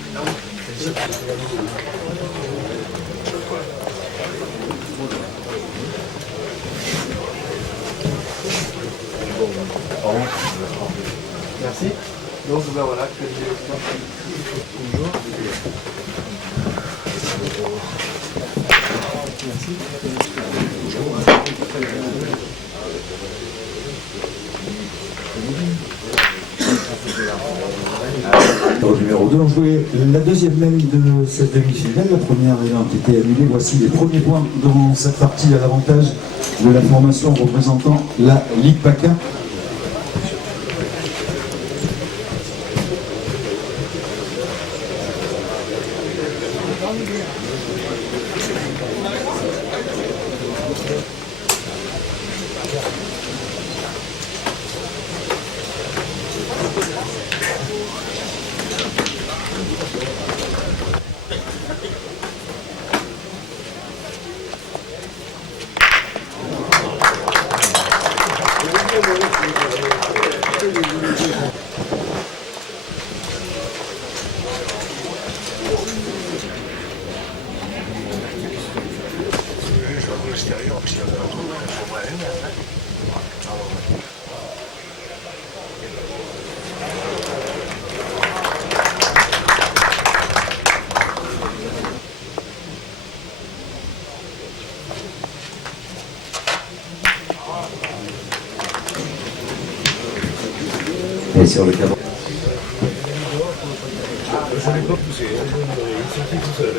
Merci. Donc ben voilà, bonjour. Au numéro 2, on jouait la deuxième même de cette demi-finale, la première ayant été annulée. Voici les premiers points dans cette partie à l'avantage de la formation représentant la Ligue PACA. Et sur le cadre. Je ne l'ai pas poussé, il est sorti tout seul.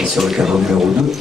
Et sur le cadre numéro 2.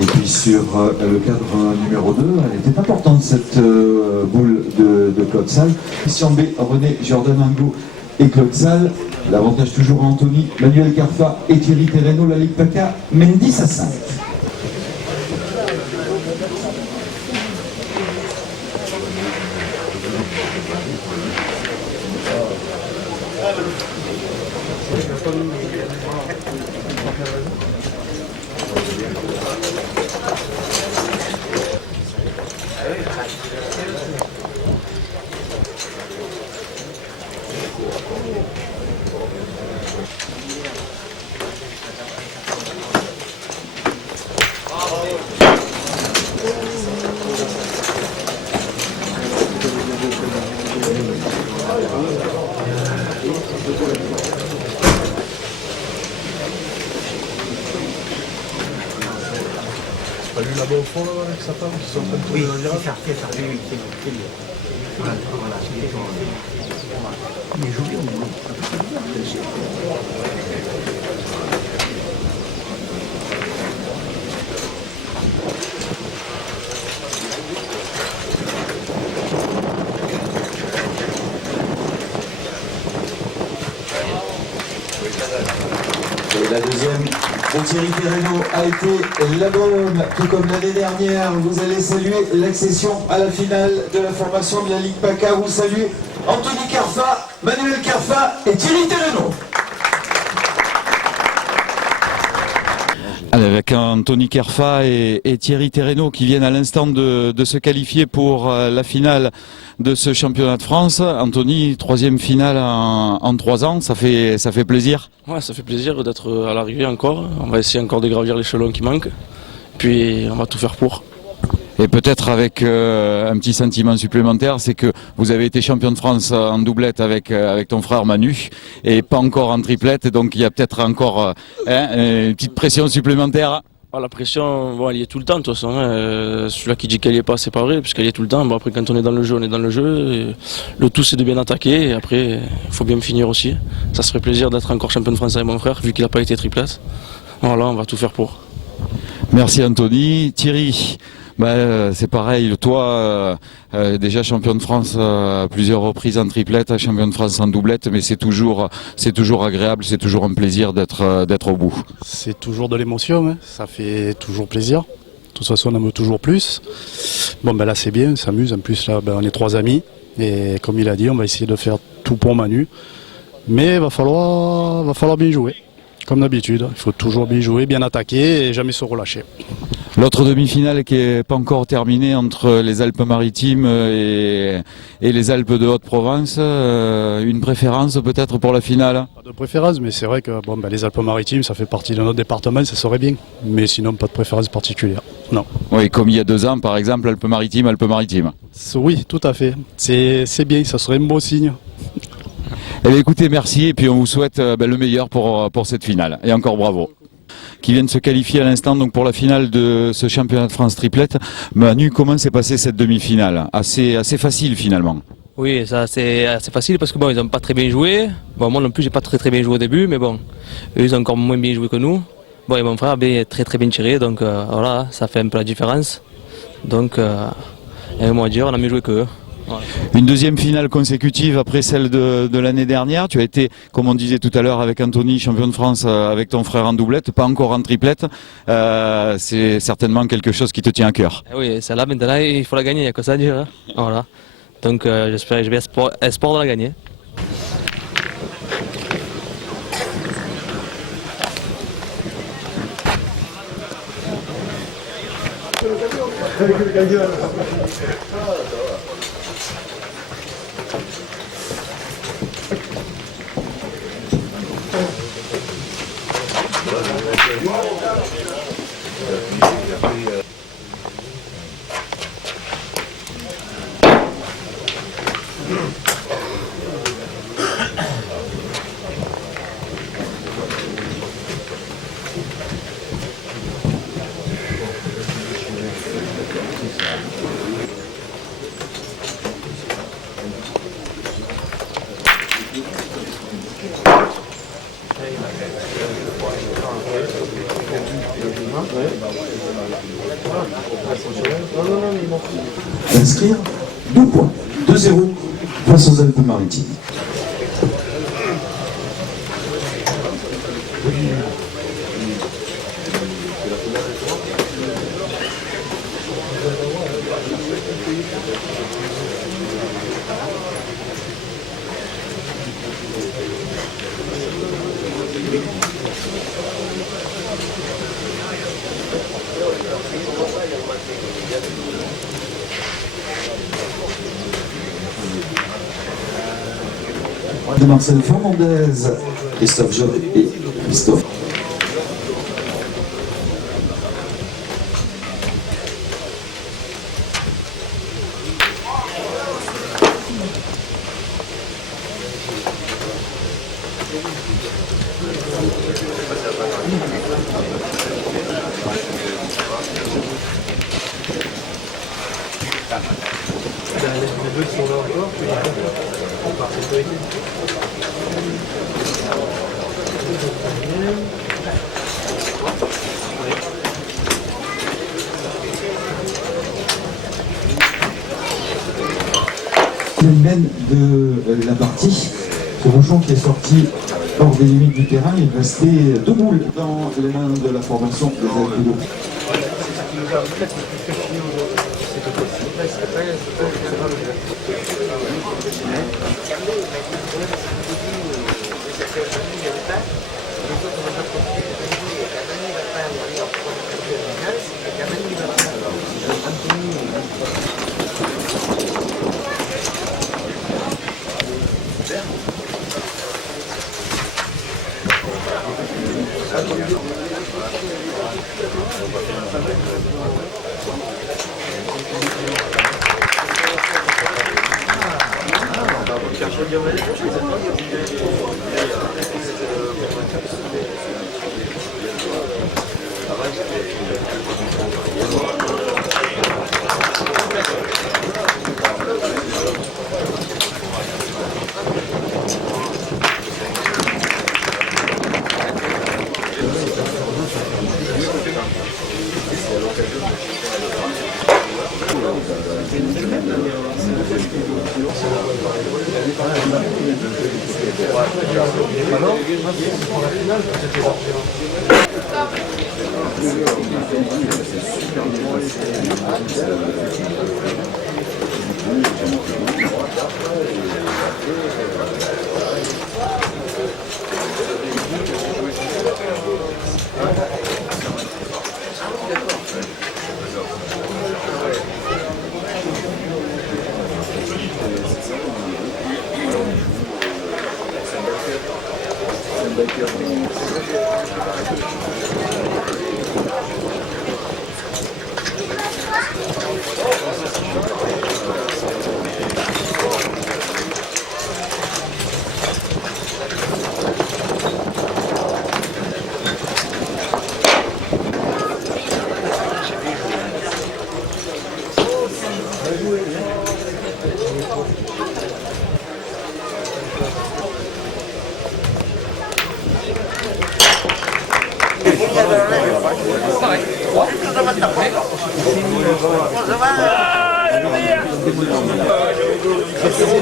Et puis sur le cadre numéro 2, elle était importante cette boule de Claude Sall. Christian B, René Jordan Angot et Claude Sall. L'avantage toujours à Anthony, Manuel Carfa et Thierry Terreno, la Ligue PACA mène 10-5. Pas lui là-bas au fond là, avec sa femme qui sont en train de tourner dans le virage. C'est ça, oui, c'est lui. Voilà, il est joli au boulot. Et la deuxième pour Thierry Terreno a été la bonne, tout comme l'année dernière. Vous allez saluer l'accession à la finale de la formation de la Ligue PACA. Vous saluez Anthony Carfa, Manuel Carfa et Thierry Terreno. Avec Anthony Kerfa et Thierry Terreno qui viennent à l'instant de se qualifier pour la finale de ce championnat de France. Anthony, 3e finale en 3 ans, ça fait plaisir. Ouais, ça fait plaisir d'être à l'arrivée encore. On va essayer encore de gravir l'échelon qui manque. Puis on va tout faire pour. Et peut-être avec un petit sentiment supplémentaire, c'est que vous avez été champion de France en doublette avec ton frère Manu et pas encore en triplette, donc il y a peut-être encore une petite pression supplémentaire. Ah, la pression, bon, elle y est tout le temps de toute façon. Celui-là qui dit qu'elle n'y est pas, c'est pas vrai, puisqu'elle y est tout le temps. Bon, après, quand on est dans le jeu, on est dans le jeu. Et le tout, c'est de bien attaquer. Et après, il faut bien me finir aussi. Ça serait plaisir d'être encore champion de France avec mon frère, vu qu'il n'a pas été triplette. Voilà, on va tout faire pour. Merci Anthony. Thierry, c'est pareil, toi déjà champion de France à plusieurs reprises en triplette, champion de France en doublette, mais c'est toujours agréable, c'est toujours un plaisir d'être au bout. C'est toujours de l'émotion, hein. Ça fait toujours plaisir. De toute façon, on aime toujours plus. Bon, là c'est bien, on s'amuse. En plus, là, on est 3 amis. Et comme il a dit, on va essayer de faire tout pour Manu. Mais il va falloir bien jouer. Comme d'habitude, il faut toujours bien jouer, bien attaquer et jamais se relâcher. L'autre demi-finale qui n'est pas encore terminée entre les Alpes-Maritimes et les Alpes de Haute-Provence, une préférence peut-être pour la finale? Pas de préférence, mais c'est vrai que les Alpes-Maritimes, ça fait partie de notre département, ça serait bien. Mais sinon, pas de préférence particulière, non. Oui, comme il y a 2 ans, par exemple, Alpes-Maritimes. Oui, tout à fait. C'est bien, ça serait un beau signe. Eh bien, écoutez, merci et puis on vous souhaite le meilleur pour cette finale. Et encore bravo. Qui viennent se qualifier à l'instant donc pour la finale de ce championnat de France triplette. Manu, comment s'est passée cette demi-finale? Assez facile finalement. Oui, ça c'est assez facile parce que ils n'ont pas très bien joué. Bon, moi non plus, j'ai pas très bien joué au début, mais bon, eux ils ont encore moins bien joué que nous. Bon, et mon frère a très bien tiré, donc voilà, ça fait un peu la différence. Donc, et moi dire, on a mieux joué qu'eux. Voilà. Une deuxième finale consécutive après celle de l'année dernière. Tu as été, comme on disait tout à l'heure avec Anthony, champion de France avec ton frère en doublette, pas encore en triplette. C'est certainement quelque chose qui te tient à cœur. Oui, celle-là maintenant il faut la gagner, il n'y a que ça à dire. Hein. Voilà. Donc j'espère, je vais espoir de la gagner. Inscrire 2 points, 2-0 face aux Alpes-Maritimes. De Marcel Fernandez, Christophe Joret et Christophe. Les deux sont là encore, par sécurité. Mène de la partie, ce bouchon qui est sorti hors des limites du terrain, il restait 2 boules dans les mains de la formation des Alpes d'Eau.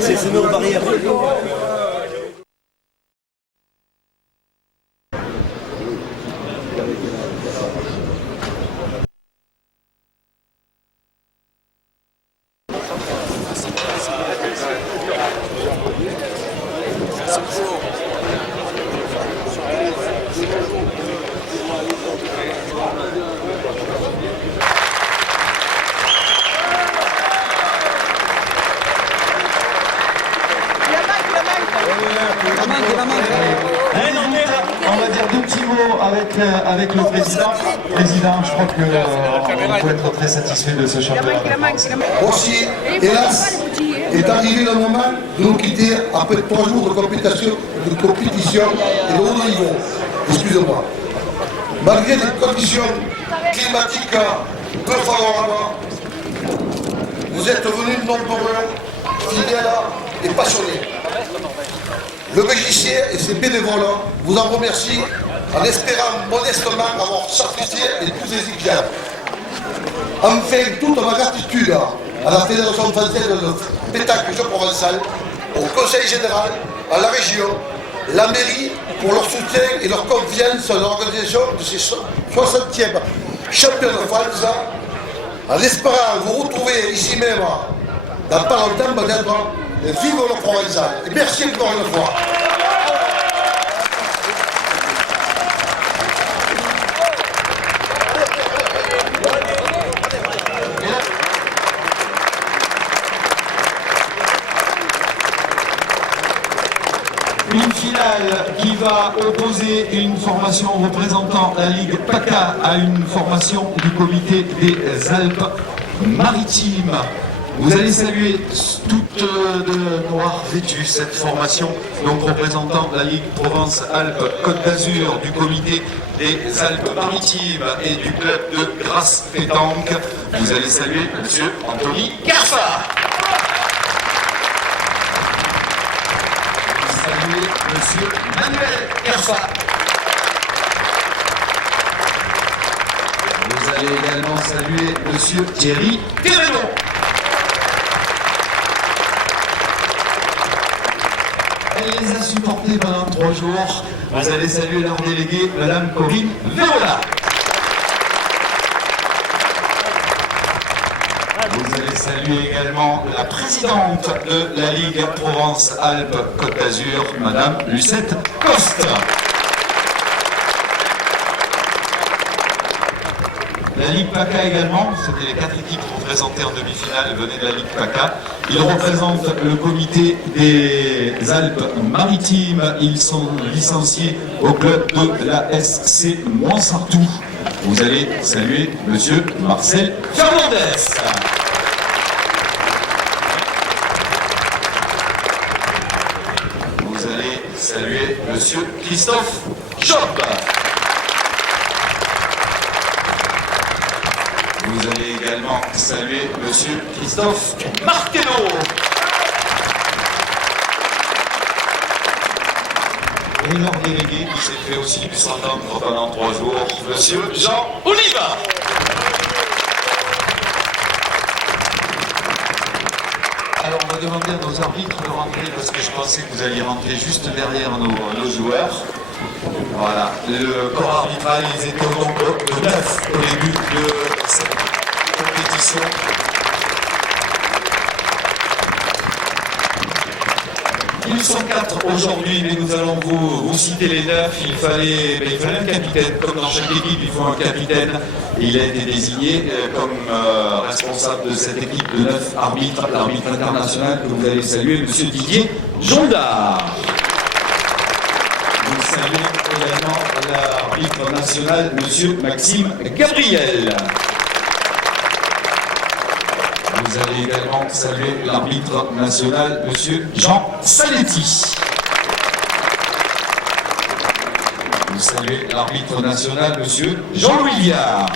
C'est nos barrières. On va dire deux petits mots avec le président. Président, je crois qu'on peut être très satisfait de ce championnat. Aussi, hélas, est arrivé le moment de nous quitter après 3 jours de compétition et de haut niveau. Excusez-moi. Malgré des conditions climatiques peu favorables, vous êtes venus nombreux, fidèles et passionnés. Le BJC et ses bénévoles vous en remercient en espérant modestement avoir sacrifié les plus exigeants. Enfin, toute ma gratitude à la Fédération française de pétanque jeu provençal, au Conseil général, à la région, la mairie pour leur soutien et leur confiance dans l'organisation de ces 60e championnats de France, en espérant vous retrouver ici même dans pas longtemps peut-être. Vive le provençal et merci encore une fois. Une finale qui va opposer une formation représentant la Ligue PACA à une formation du comité des Alpes-Maritimes. Vous allez saluer toutes de noir vêtues cette formation, donc représentant la Ligue Provence-Alpes-Côte d'Azur du comité des Alpes-Maritimes et du club de Grasse Pétanque. Vous allez saluer M. Anthony Kerfa. Vous saluez M. Manuel Kerfa. Vous allez également saluer M. Thierry Thévenon. Elle les a supportés pendant 3 jours. Vous allez saluer leur déléguée, Madame Corinne Véola. Vous allez saluer également la présidente de la Ligue Provence-Alpes-Côte d'Azur, Madame Lucette Coste. La Ligue PACA également, c'était les 4 équipes représentées en demi-finale, venaient de la Ligue PACA. Ils représentent le comité des Alpes-Maritimes. Ils sont licenciés au club de la SC Montsartou. Vous allez saluer Monsieur Marcel Fernandez. Christophe Job. Vous allez également saluer monsieur Christophe Martello. Et leur délégué qui s'est fait aussi du s'entendre pendant 3 jours, monsieur Jean Oliva. Alors on va demander à nos arbitres de rentrer parce que je pensais que vous alliez rentrer juste derrière nos joueurs. Voilà, le corps arbitral, ils étaient au nombre de 9 au début de cette compétition. Ils sont 4 aujourd'hui, mais nous allons vous citer les 9. Il fallait un capitaine, comme dans chaque équipe, il faut un capitaine. Il a été désigné comme responsable de cette équipe de 9 arbitres, l'arbitre international que vous allez saluer, M. Didier Jondard. Vous saluez également l'arbitre national, M. Maxime Gabriel. Vous allez également saluer l'arbitre national, M. Jean Saletti. Vous saluez l'arbitre national, M. Jean-Louis Viard.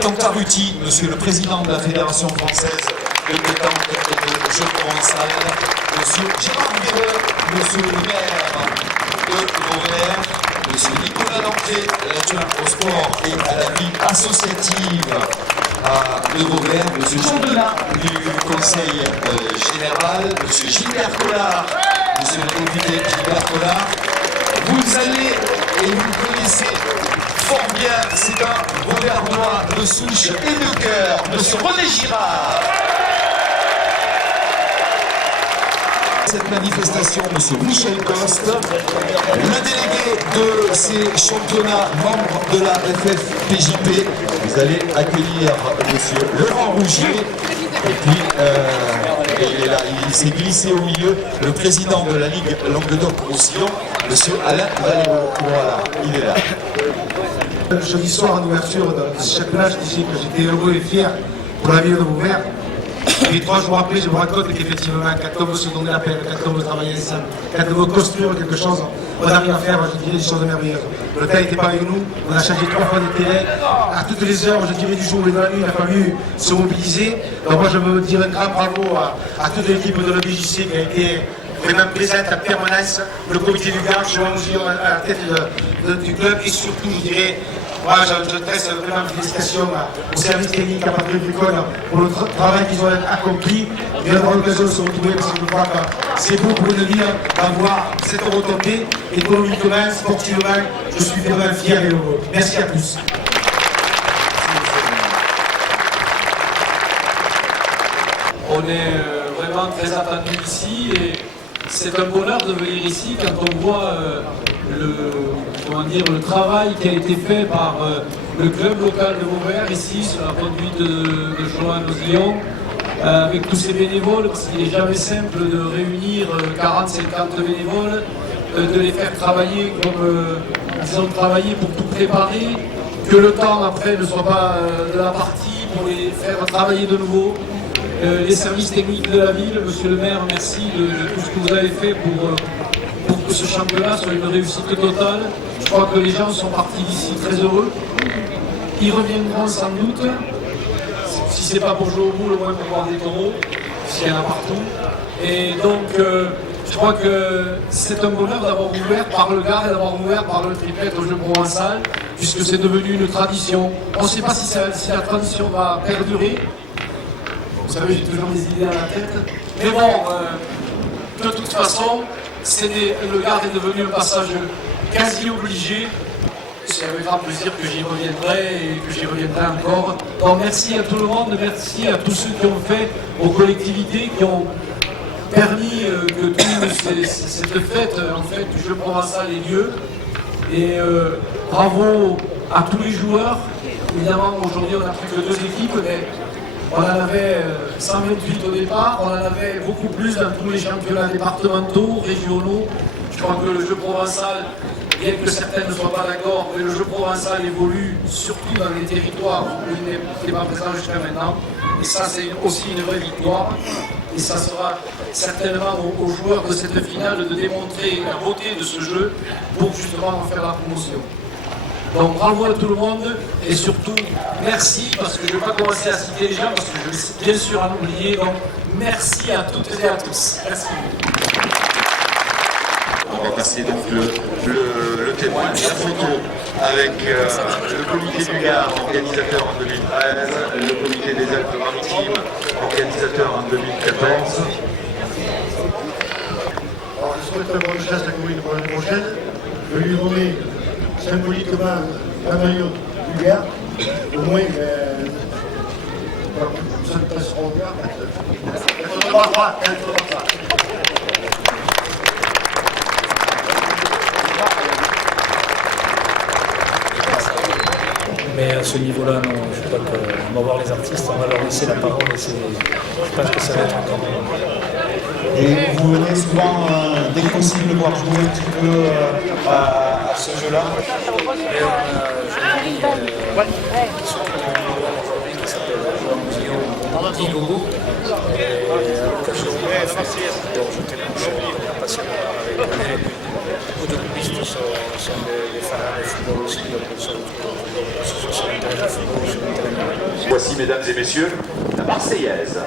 Cantaruti, Monsieur le Président de la Fédération française de pétanque et de jeux provençal, Monsieur Gérard Guéreux, Monsieur le maire de Vauvert, Monsieur Nicolas Lanté, l'adjoint au sport et à la vie associative de Vauvert, Monsieur Jean Delin du Conseil général, Monsieur Gilbert Collard, Monsieur le député Gilbert Collard. Vous allez, et vous connaissez fort bien, c'est un Vauvernois de souche et de cœur, Monsieur René Girard. Cette manifestation, Monsieur Michel Coste, le délégué de ces championnats membres de la FFPJP. Vous allez accueillir Monsieur Laurent Rougier, et puis il est là, il s'est glissé au milieu, le président de la Ligue Languedoc-Roussillon, Monsieur Alain Valéro. Voilà, il est là. Le jeudi soir, en ouverture de ce championnat, je disais que j'étais heureux et fier pour la ville de Vauvert. Et 3 jours après, je me rends compte qu'effectivement, quand on veut se donner la peine, quand on veut travailler ensemble, quand on veut construire quelque chose, on arrive à faire, je dirais, des choses merveilleuses. Le temps n'était pas avec nous, on a changé 3 fois de terrain. À toutes les heures, je dirais, du jour et de la nuit, il a fallu se mobiliser. Donc moi, je veux dire un grand bravo à toute l'équipe de l'OBJC qui a été vraiment présente en permanence, le comité du garde, Joël Mouzillon à la tête du club, et surtout, je dirais, moi, je dresse vraiment une félicitation au service technique, à Patrick Bricole, pour le travail qu'ils ont accompli. Et on aura l'occasion de se retrouver parce que je crois que c'est beau pour une ville d'avoir cette retombée. Économiquement, sportivement, je suis vraiment fier et heureux. Merci à tous. On est vraiment très attendu ici et c'est un bonheur de venir ici quand on voit le travail qui a été fait par le club local de Vauvert ici sur la conduite de Joanne Ozillon avec tous ces bénévoles, parce qu'il n'est jamais simple de réunir 40-50 bénévoles, de les faire travailler comme ils ont travaillé pour tout préparer, que le temps après ne soit pas de la partie pour les faire travailler de nouveau. Les services techniques de la ville, monsieur le maire, merci de tout ce que vous avez fait pour que ce championnat soit une réussite totale. Je crois que les gens sont partis d'ici très heureux. Ils reviendront sans doute. Si ce n'est pas pour jouer au boule, au moins pour voir des taureaux, puisqu'il y en a partout. Et donc, je crois que c'est un bonheur d'avoir ouvert par le Gard et d'avoir ouvert par le triplet au jeu provençal, puisque c'est devenu une tradition. On ne sait pas si la tradition va perdurer. Vous savez, j'ai toujours des idées à la tête. Mais bon, de toute façon, le Gard est devenu un passage quasi obligé. C'est avec grand plaisir que j'y reviendrai et que j'y reviendrai encore. Donc merci à tout le monde, merci à tous ceux qui ont fait, aux collectivités qui ont permis que toute cette fête en fait, du jeu provençal ait lieu. Et bravo à tous les joueurs. Évidemment, aujourd'hui, on n'a plus que 2 équipes, mais on en avait 128 au départ, on en avait beaucoup plus dans tous les championnats départementaux, régionaux. Je crois que le jeu provençal, bien que certains ne soient pas d'accord, mais le jeu provençal évolue surtout dans les territoires où il n'était pas présent jusqu'à maintenant. Et ça, c'est aussi une vraie victoire. et ça sera certainement aux joueurs de cette finale de démontrer la beauté de ce jeu pour justement en faire la promotion. Donc bravo à tout le monde et surtout merci, parce que je ne vais pas commencer à citer les gens parce que je vais bien sûr en oublier, donc merci à toutes et à tous. Merci. On va passer donc le témoin, la photo avec le comité du Gard, organisateur en 2013, le comité des Alpes-Maritimes, organisateur en 2014. Alors je souhaite bonne chance à Corinne pour l'année prochaine. Je vais lui donner symboliquement un maillot du Gard. Au moins, ça ne passera au Gard. Mais à ce niveau-là, non, je crois qu'on va voir les artistes, on va leur laisser la parole et je pense que ça va être encore mieux. Et vous venez souvent, dès que possible, voir jouer un petit peu à ce jeu-là. Et on a qui s'appelle Jean Digogo. Et à l'occasion, on a fait jeter le coucher, on a passé avec beaucoup de pistes sont des fans de football aussi, donc on se retrouve sur le terrain de football, sur le terrain. Voici, mesdames et messieurs, la Marseillaise.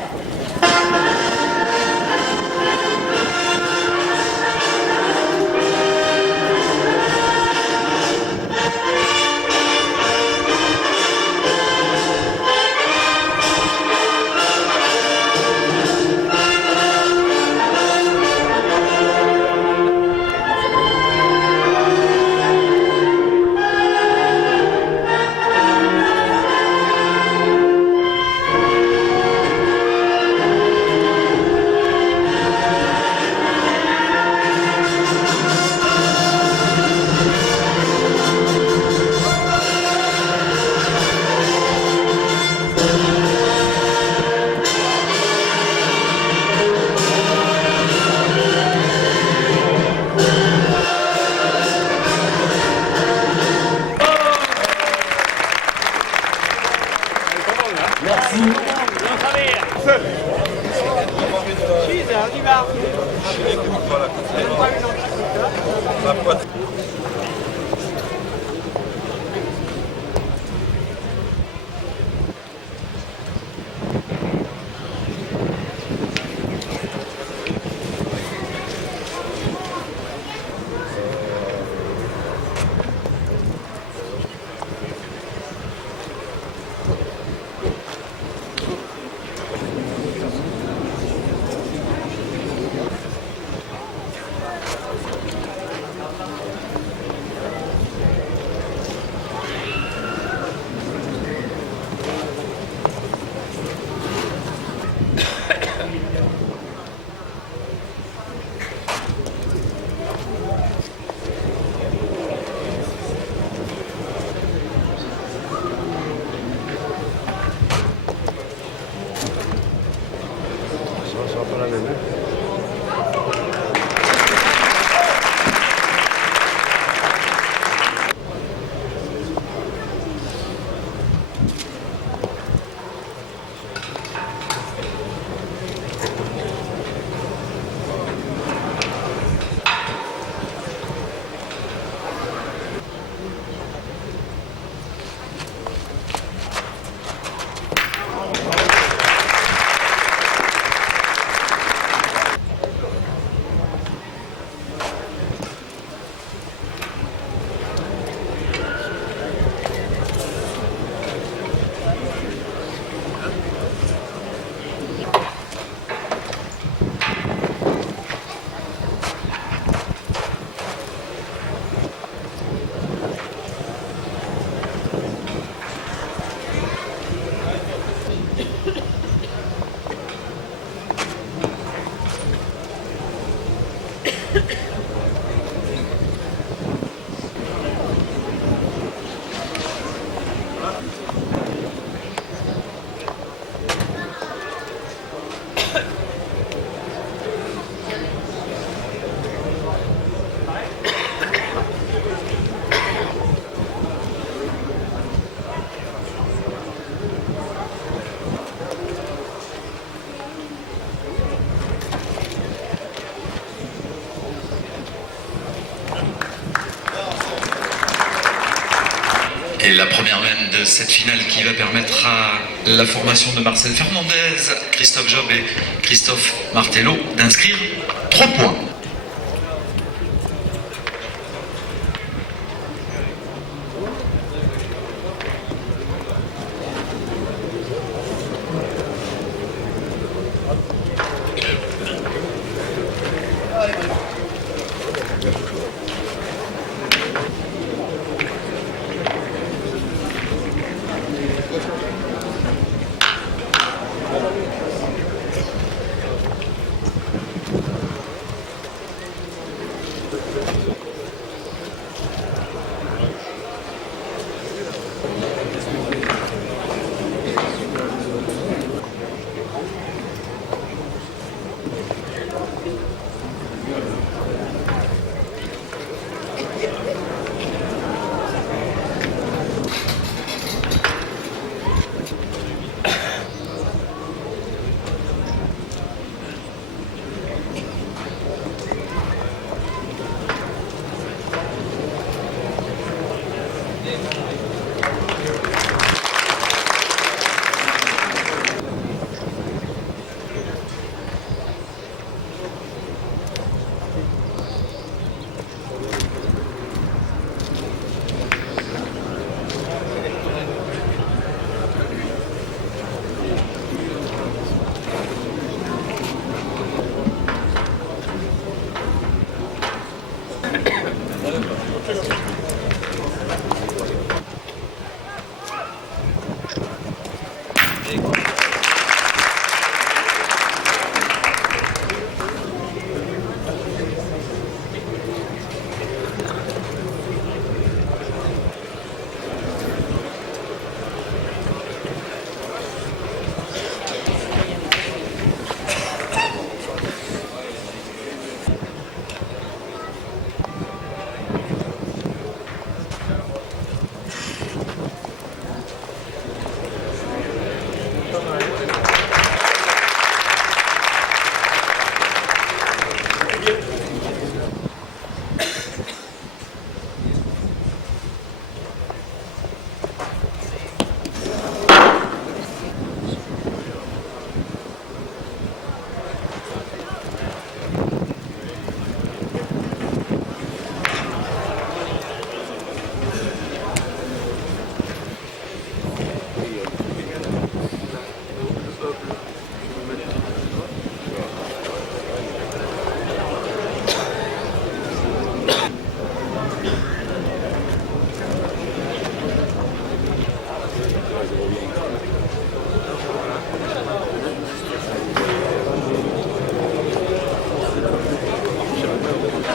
Et la première même de cette finale qui va permettre à la formation de Marcel Fernandez, Christophe Job et Christophe Martello d'inscrire 3 points.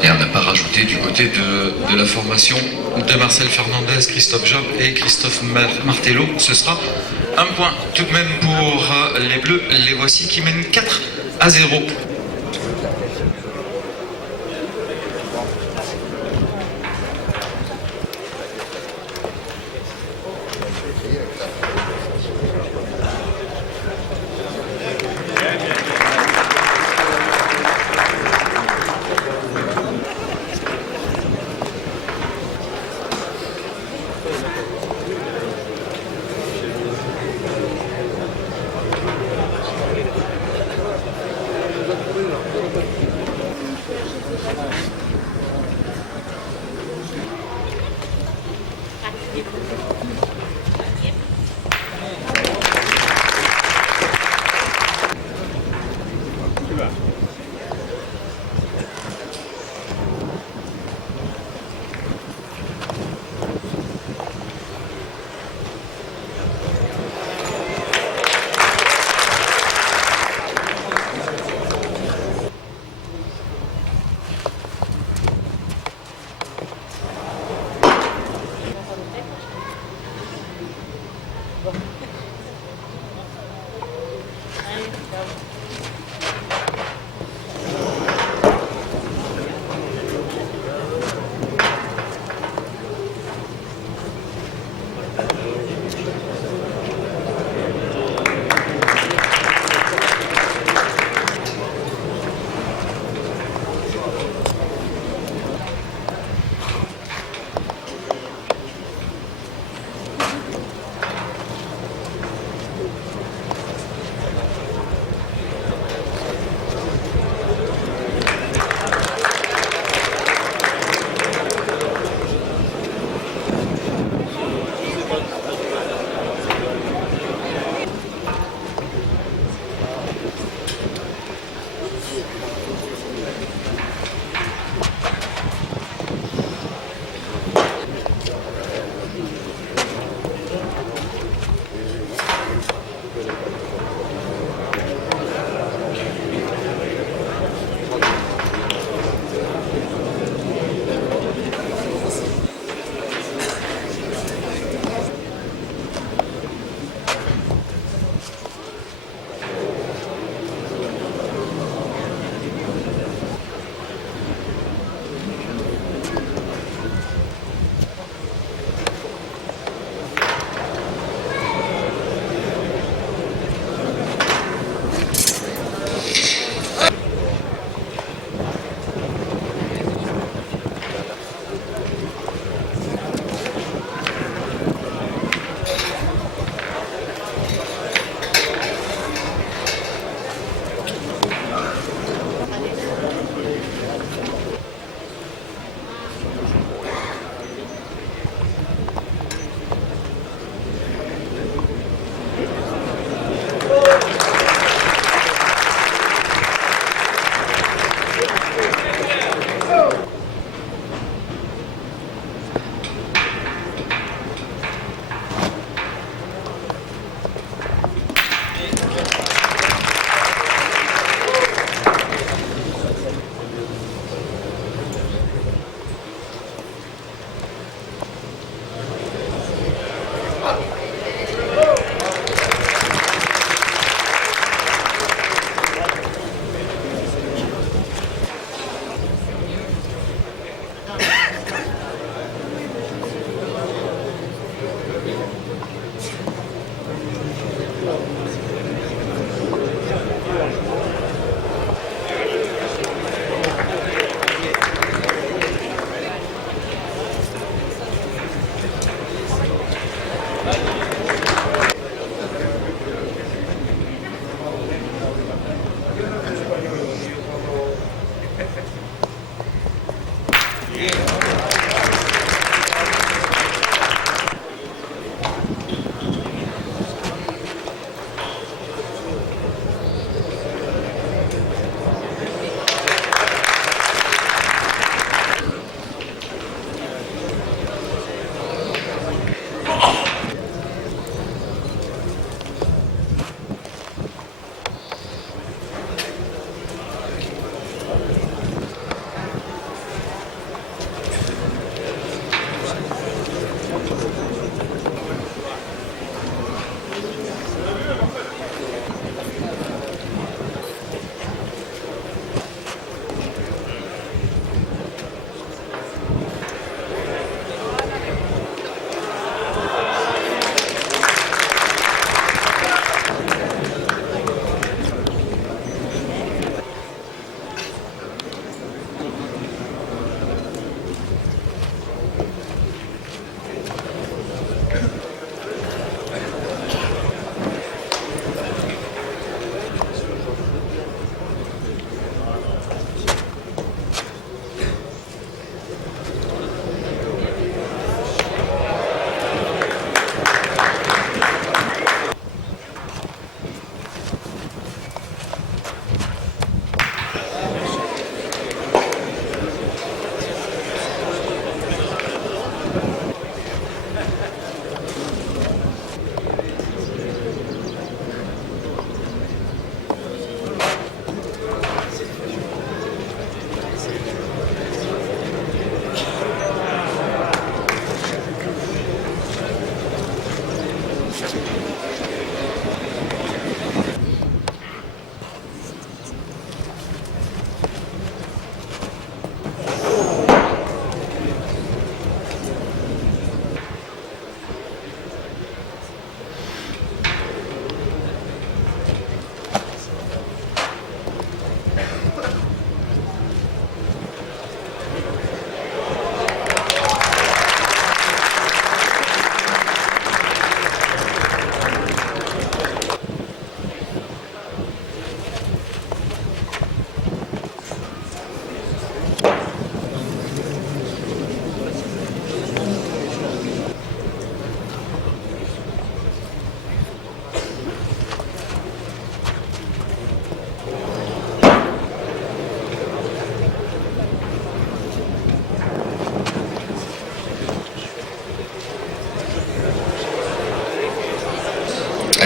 Et on n'a pas rajouté du côté de la formation de Marcel Fernandez, Christophe Job et Christophe Martello. Ce sera un point tout de même pour les Bleus. Les voici qui mènent 4-0.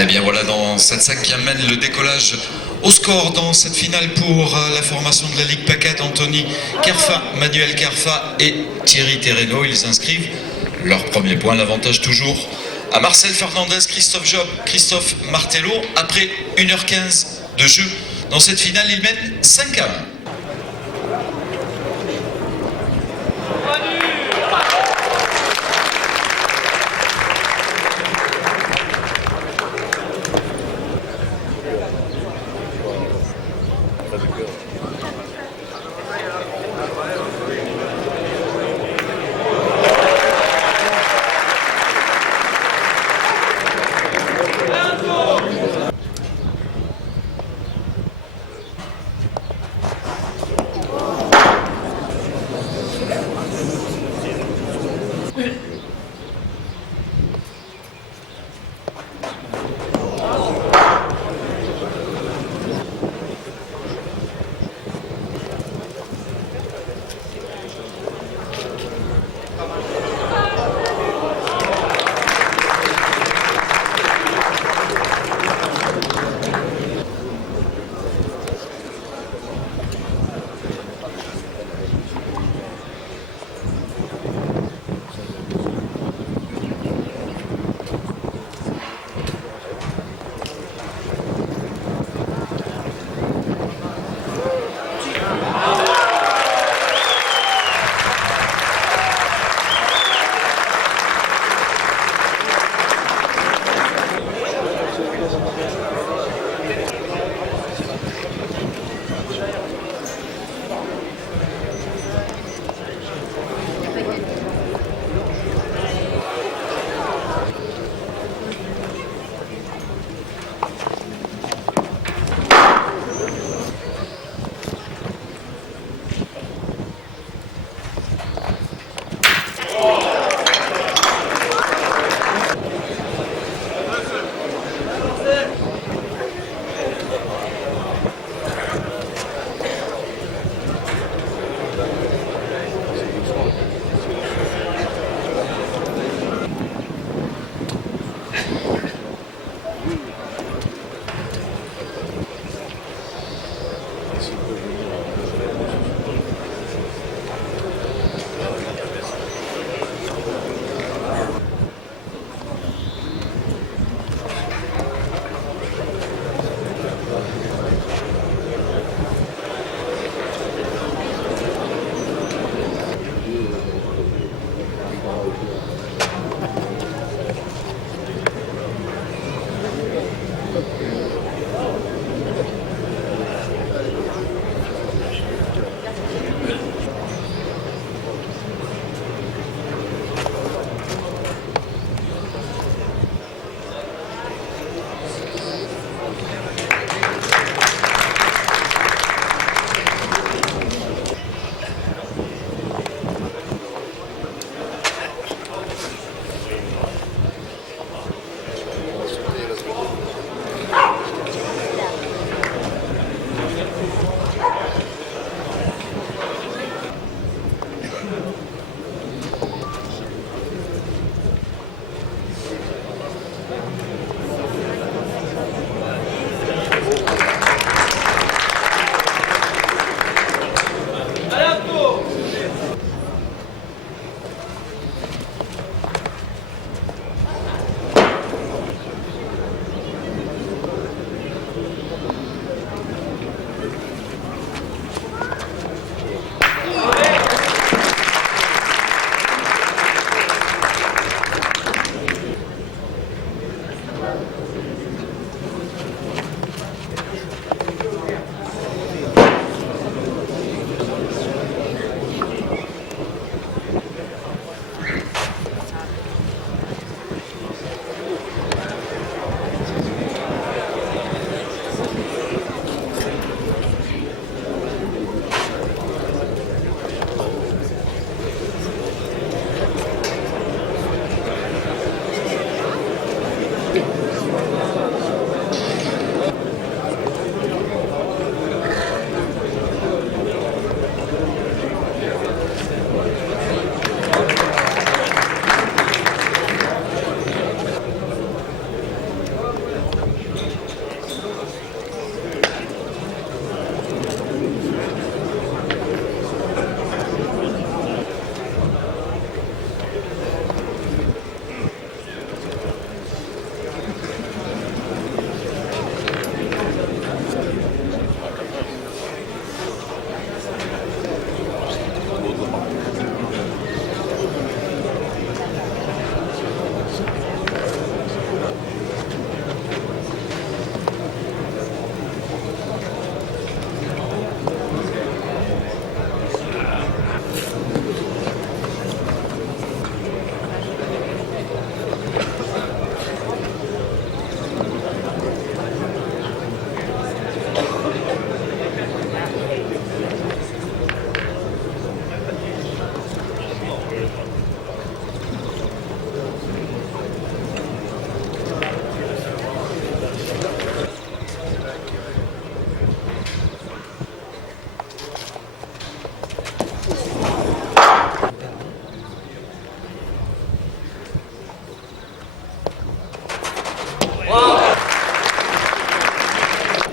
Et bien voilà, dans cette 5e mène, le décollage au score dans cette finale pour la formation de la Ligue Paquette. Anthony Kerfa, Manuel Kerfa et Thierry Terreno, ils inscrivent leur premier point. L'avantage toujours à Marcel Fernandez, Christophe Job, Christophe Martello. Après 1h15 de jeu dans cette finale, ils mènent 5-1.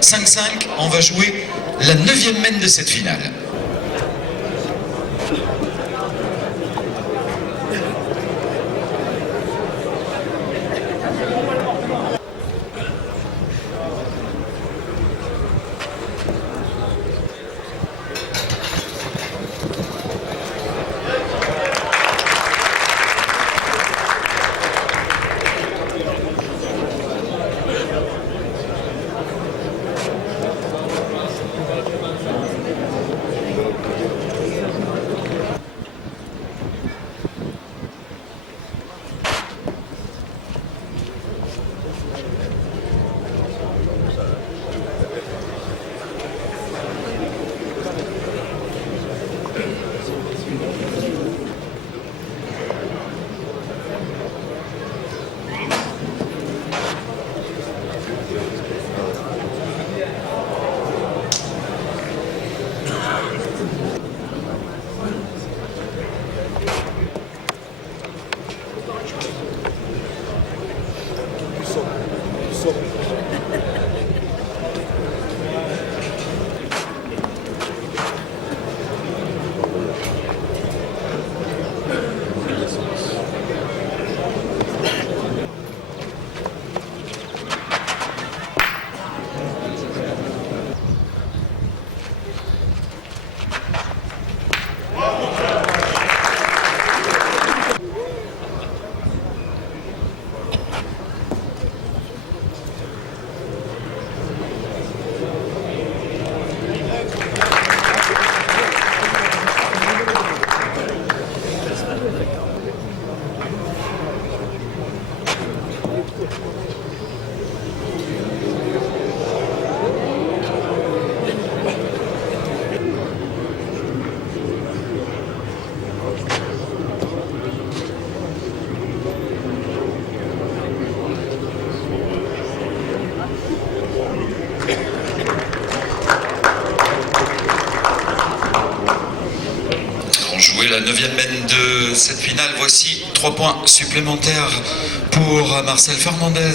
5-5. On va jouer la 9e main de cette finale. Jouer la 9e main de cette finale. Voici 3 points supplémentaires pour Marcel Fernandez.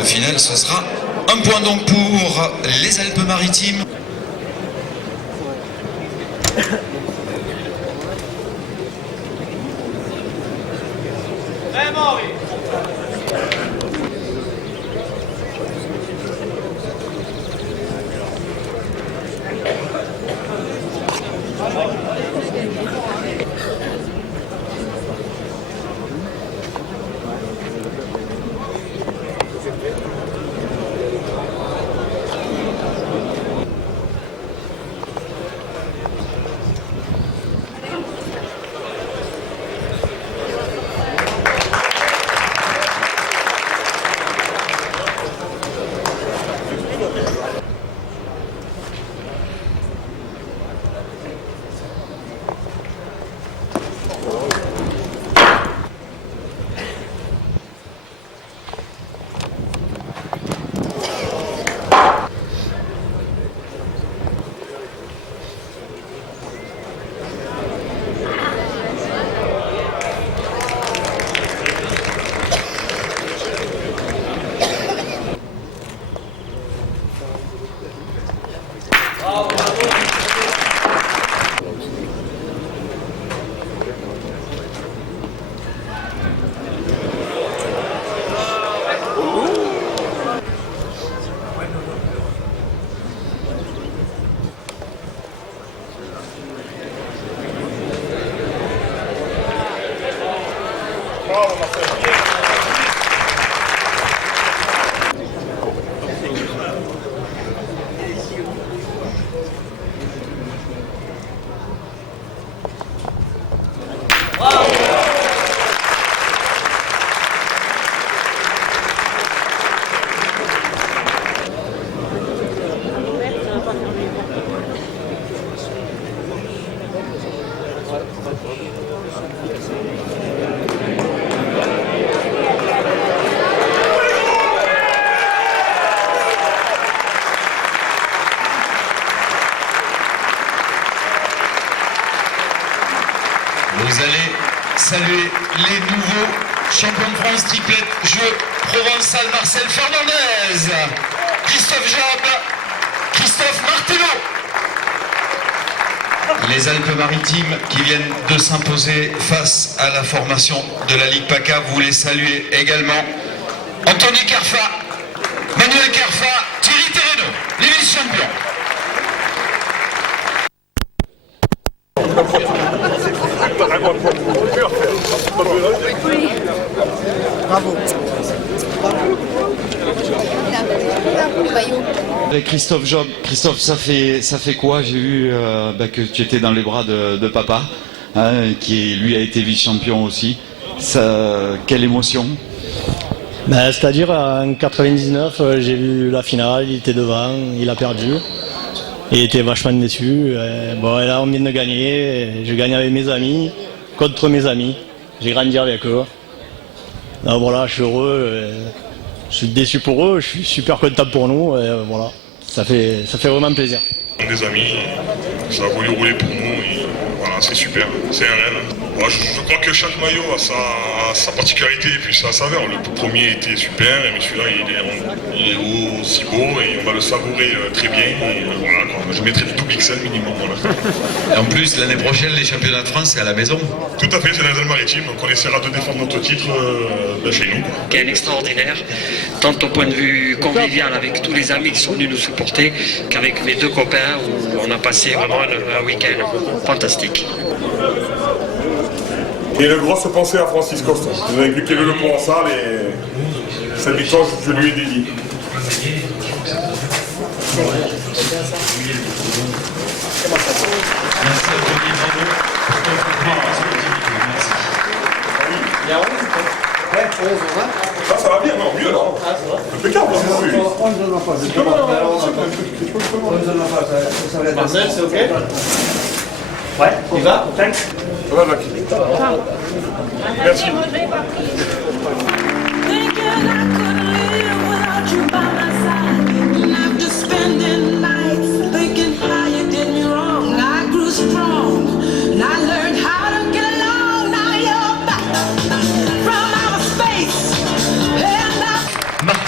Au final, ce sera un point donc pour les Alpes-Maritimes. Vous allez saluer les nouveaux champions de France triplette jeu Provençal Marcel Fernandez, Christophe Job, Christophe Martello. Les Alpes-Maritimes qui viennent de s'imposer face à la formation de la Ligue PACA, vous les saluez également. Anthony Carfa, Manuel Carfa, Thierry Terreno, les vice-champions. Bravo. Avec Christophe Job, Christophe, ça fait quoi? J'ai vu que tu étais dans les bras de papa, hein, qui lui a été vice-champion aussi. Quelle émotion? C'est-à-dire en 99, j'ai vu la finale, il était devant, il a perdu. Il était vachement déçu. Bon, et là on vient de gagner, je gagne avec mes amis, contre mes amis. J'ai grandi avec eux. Là, voilà, je suis heureux, je suis déçu pour eux, je suis super content pour nous. Et voilà, ça fait vraiment plaisir. Des amis, ça a voulu rouler pour nous et voilà, c'est super, c'est un rêve. Voilà, je crois que chaque maillot a sa particularité et puis sa saveur. Le premier était super, mais celui-là il est aussi beau et on va le savourer très bien. Et voilà, quoi. Je mettrai du double XL minimum. Voilà. Et en plus, l'année prochaine, les championnats de France, c'est à la maison. Tout à fait, c'est dans les Alpes-Maritimes, donc on essaiera de défendre notre titre chez nous. Qui est extraordinaire, tant au point de vue convivial avec tous les amis qui sont venus nous supporter, qu'avec mes deux copains où on a passé vraiment un week-end fantastique. Et une grosse pensée à Francis Costa. Vous avez vu qu'il est le Provençal et cette victoire, je lui ai dédiée. Ça va bien, non, mieux là. Impeccable, Marcel, c'est ok? Ouais, il va? Voilà, merci.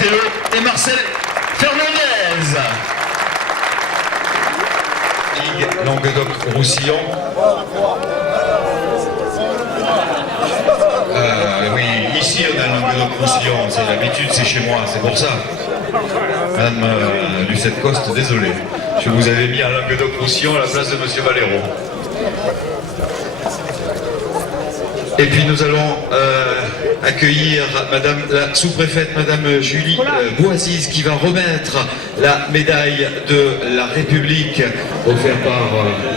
Martello et Marcel Fernandez. Ligue Languedoc-Roussillon. Oui, ici on a Languedoc-Roussillon, c'est l'habitude, c'est chez moi, c'est pour ça. Madame Lucette Coste, désolé. Je vous avais mis à Languedoc-Roussillon à la place de Monsieur Valero. Et puis nous allons accueillir Madame la sous-préfète, Madame Julie Boisiz, qui va remettre la médaille de la République offerte par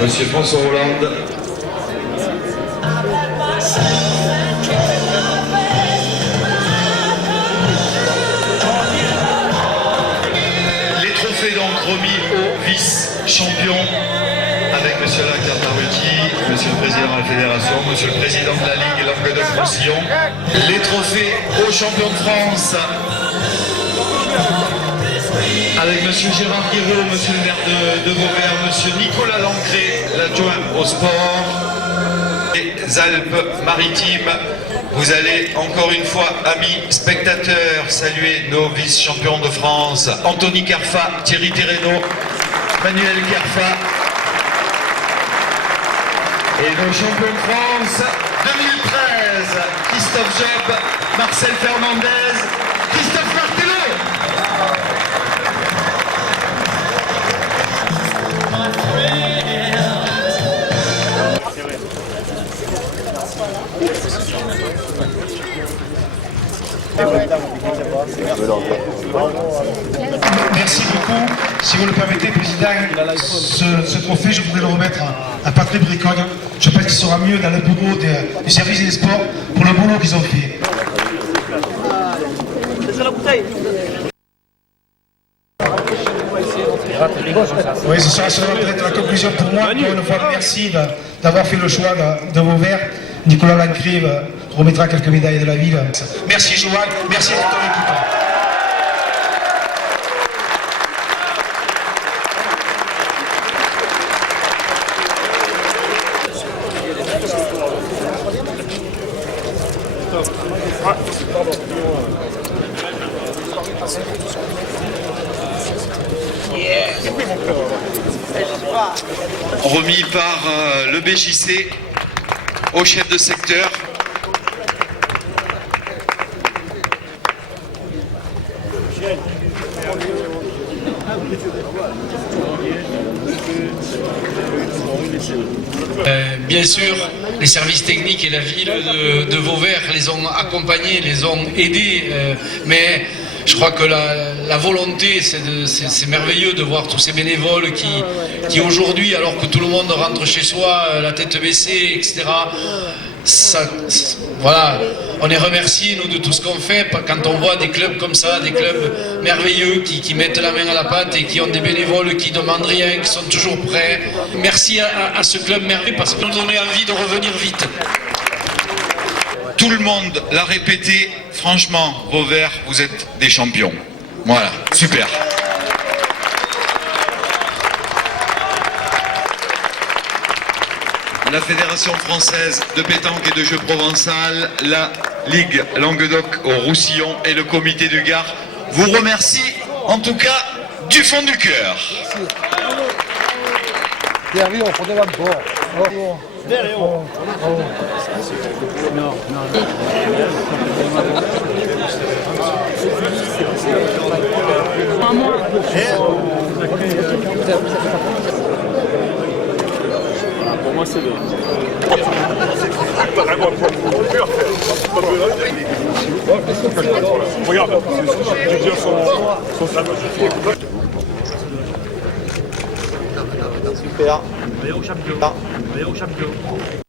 Monsieur François Hollande. Les trophées donc remis aux vice-champions avec Monsieur Lactar Taruti, Monsieur le Président de la Fédération, Monsieur le Président de la Ligue Languedoc-Roussillon. Les trophées aux champions de France avec Monsieur Gérard Guiraud, Monsieur le maire de Vauvert, Monsieur Nicolas Lancré, l'adjoint au sport. Les Alpes-Maritimes, vous allez encore une fois, amis spectateurs, saluer nos vice-champions de France, Anthony Carfa, Thierry Terreno, Manuel Carfa, et nos champions de France 2013, Christophe Job, Marcel Fernandez, Christophe Martello. Merci beaucoup. Si vous le permettez, Président, ce trophée, je voudrais le remettre à Patrick Bricode. Je pense qu'il sera mieux dans le bureau du service des sports pour le boulot qu'ils ont fait. Oui, ce sera peut-être la conclusion pour moi. Encore une fois, merci d'avoir fait le choix de Vauvert. Nicolas Lancré remettra quelques médailles de la ville. Merci Joanne, merci à toute ton équipe. Remis par le BJC au chef de secteur. Bien sûr, les services techniques et la ville de Vauvert les ont accompagnés, les ont aidés, mais je crois que la volonté, c'est merveilleux de voir tous ces bénévoles qui aujourd'hui, alors que tout le monde rentre chez soi, la tête baissée, etc., voilà, on est remerciés nous de tout ce qu'on fait quand on voit des clubs comme ça, des clubs merveilleux qui mettent la main à la pâte et qui ont des bénévoles qui ne demandent rien, qui sont toujours prêts. Merci à ce club merveilleux parce que nous donnait envie de revenir vite. Tout le monde l'a répété, franchement, Vauvert, vous êtes des champions. Voilà, super. La Fédération française de pétanque et de jeux provençal, la Ligue Languedoc au Roussillon et le comité du Gard vous remercie en tout cas du fond du cœur. Pour moi, c'est le... Regarde, j'ai dit son Super. Meilleur champion. Meilleur champion.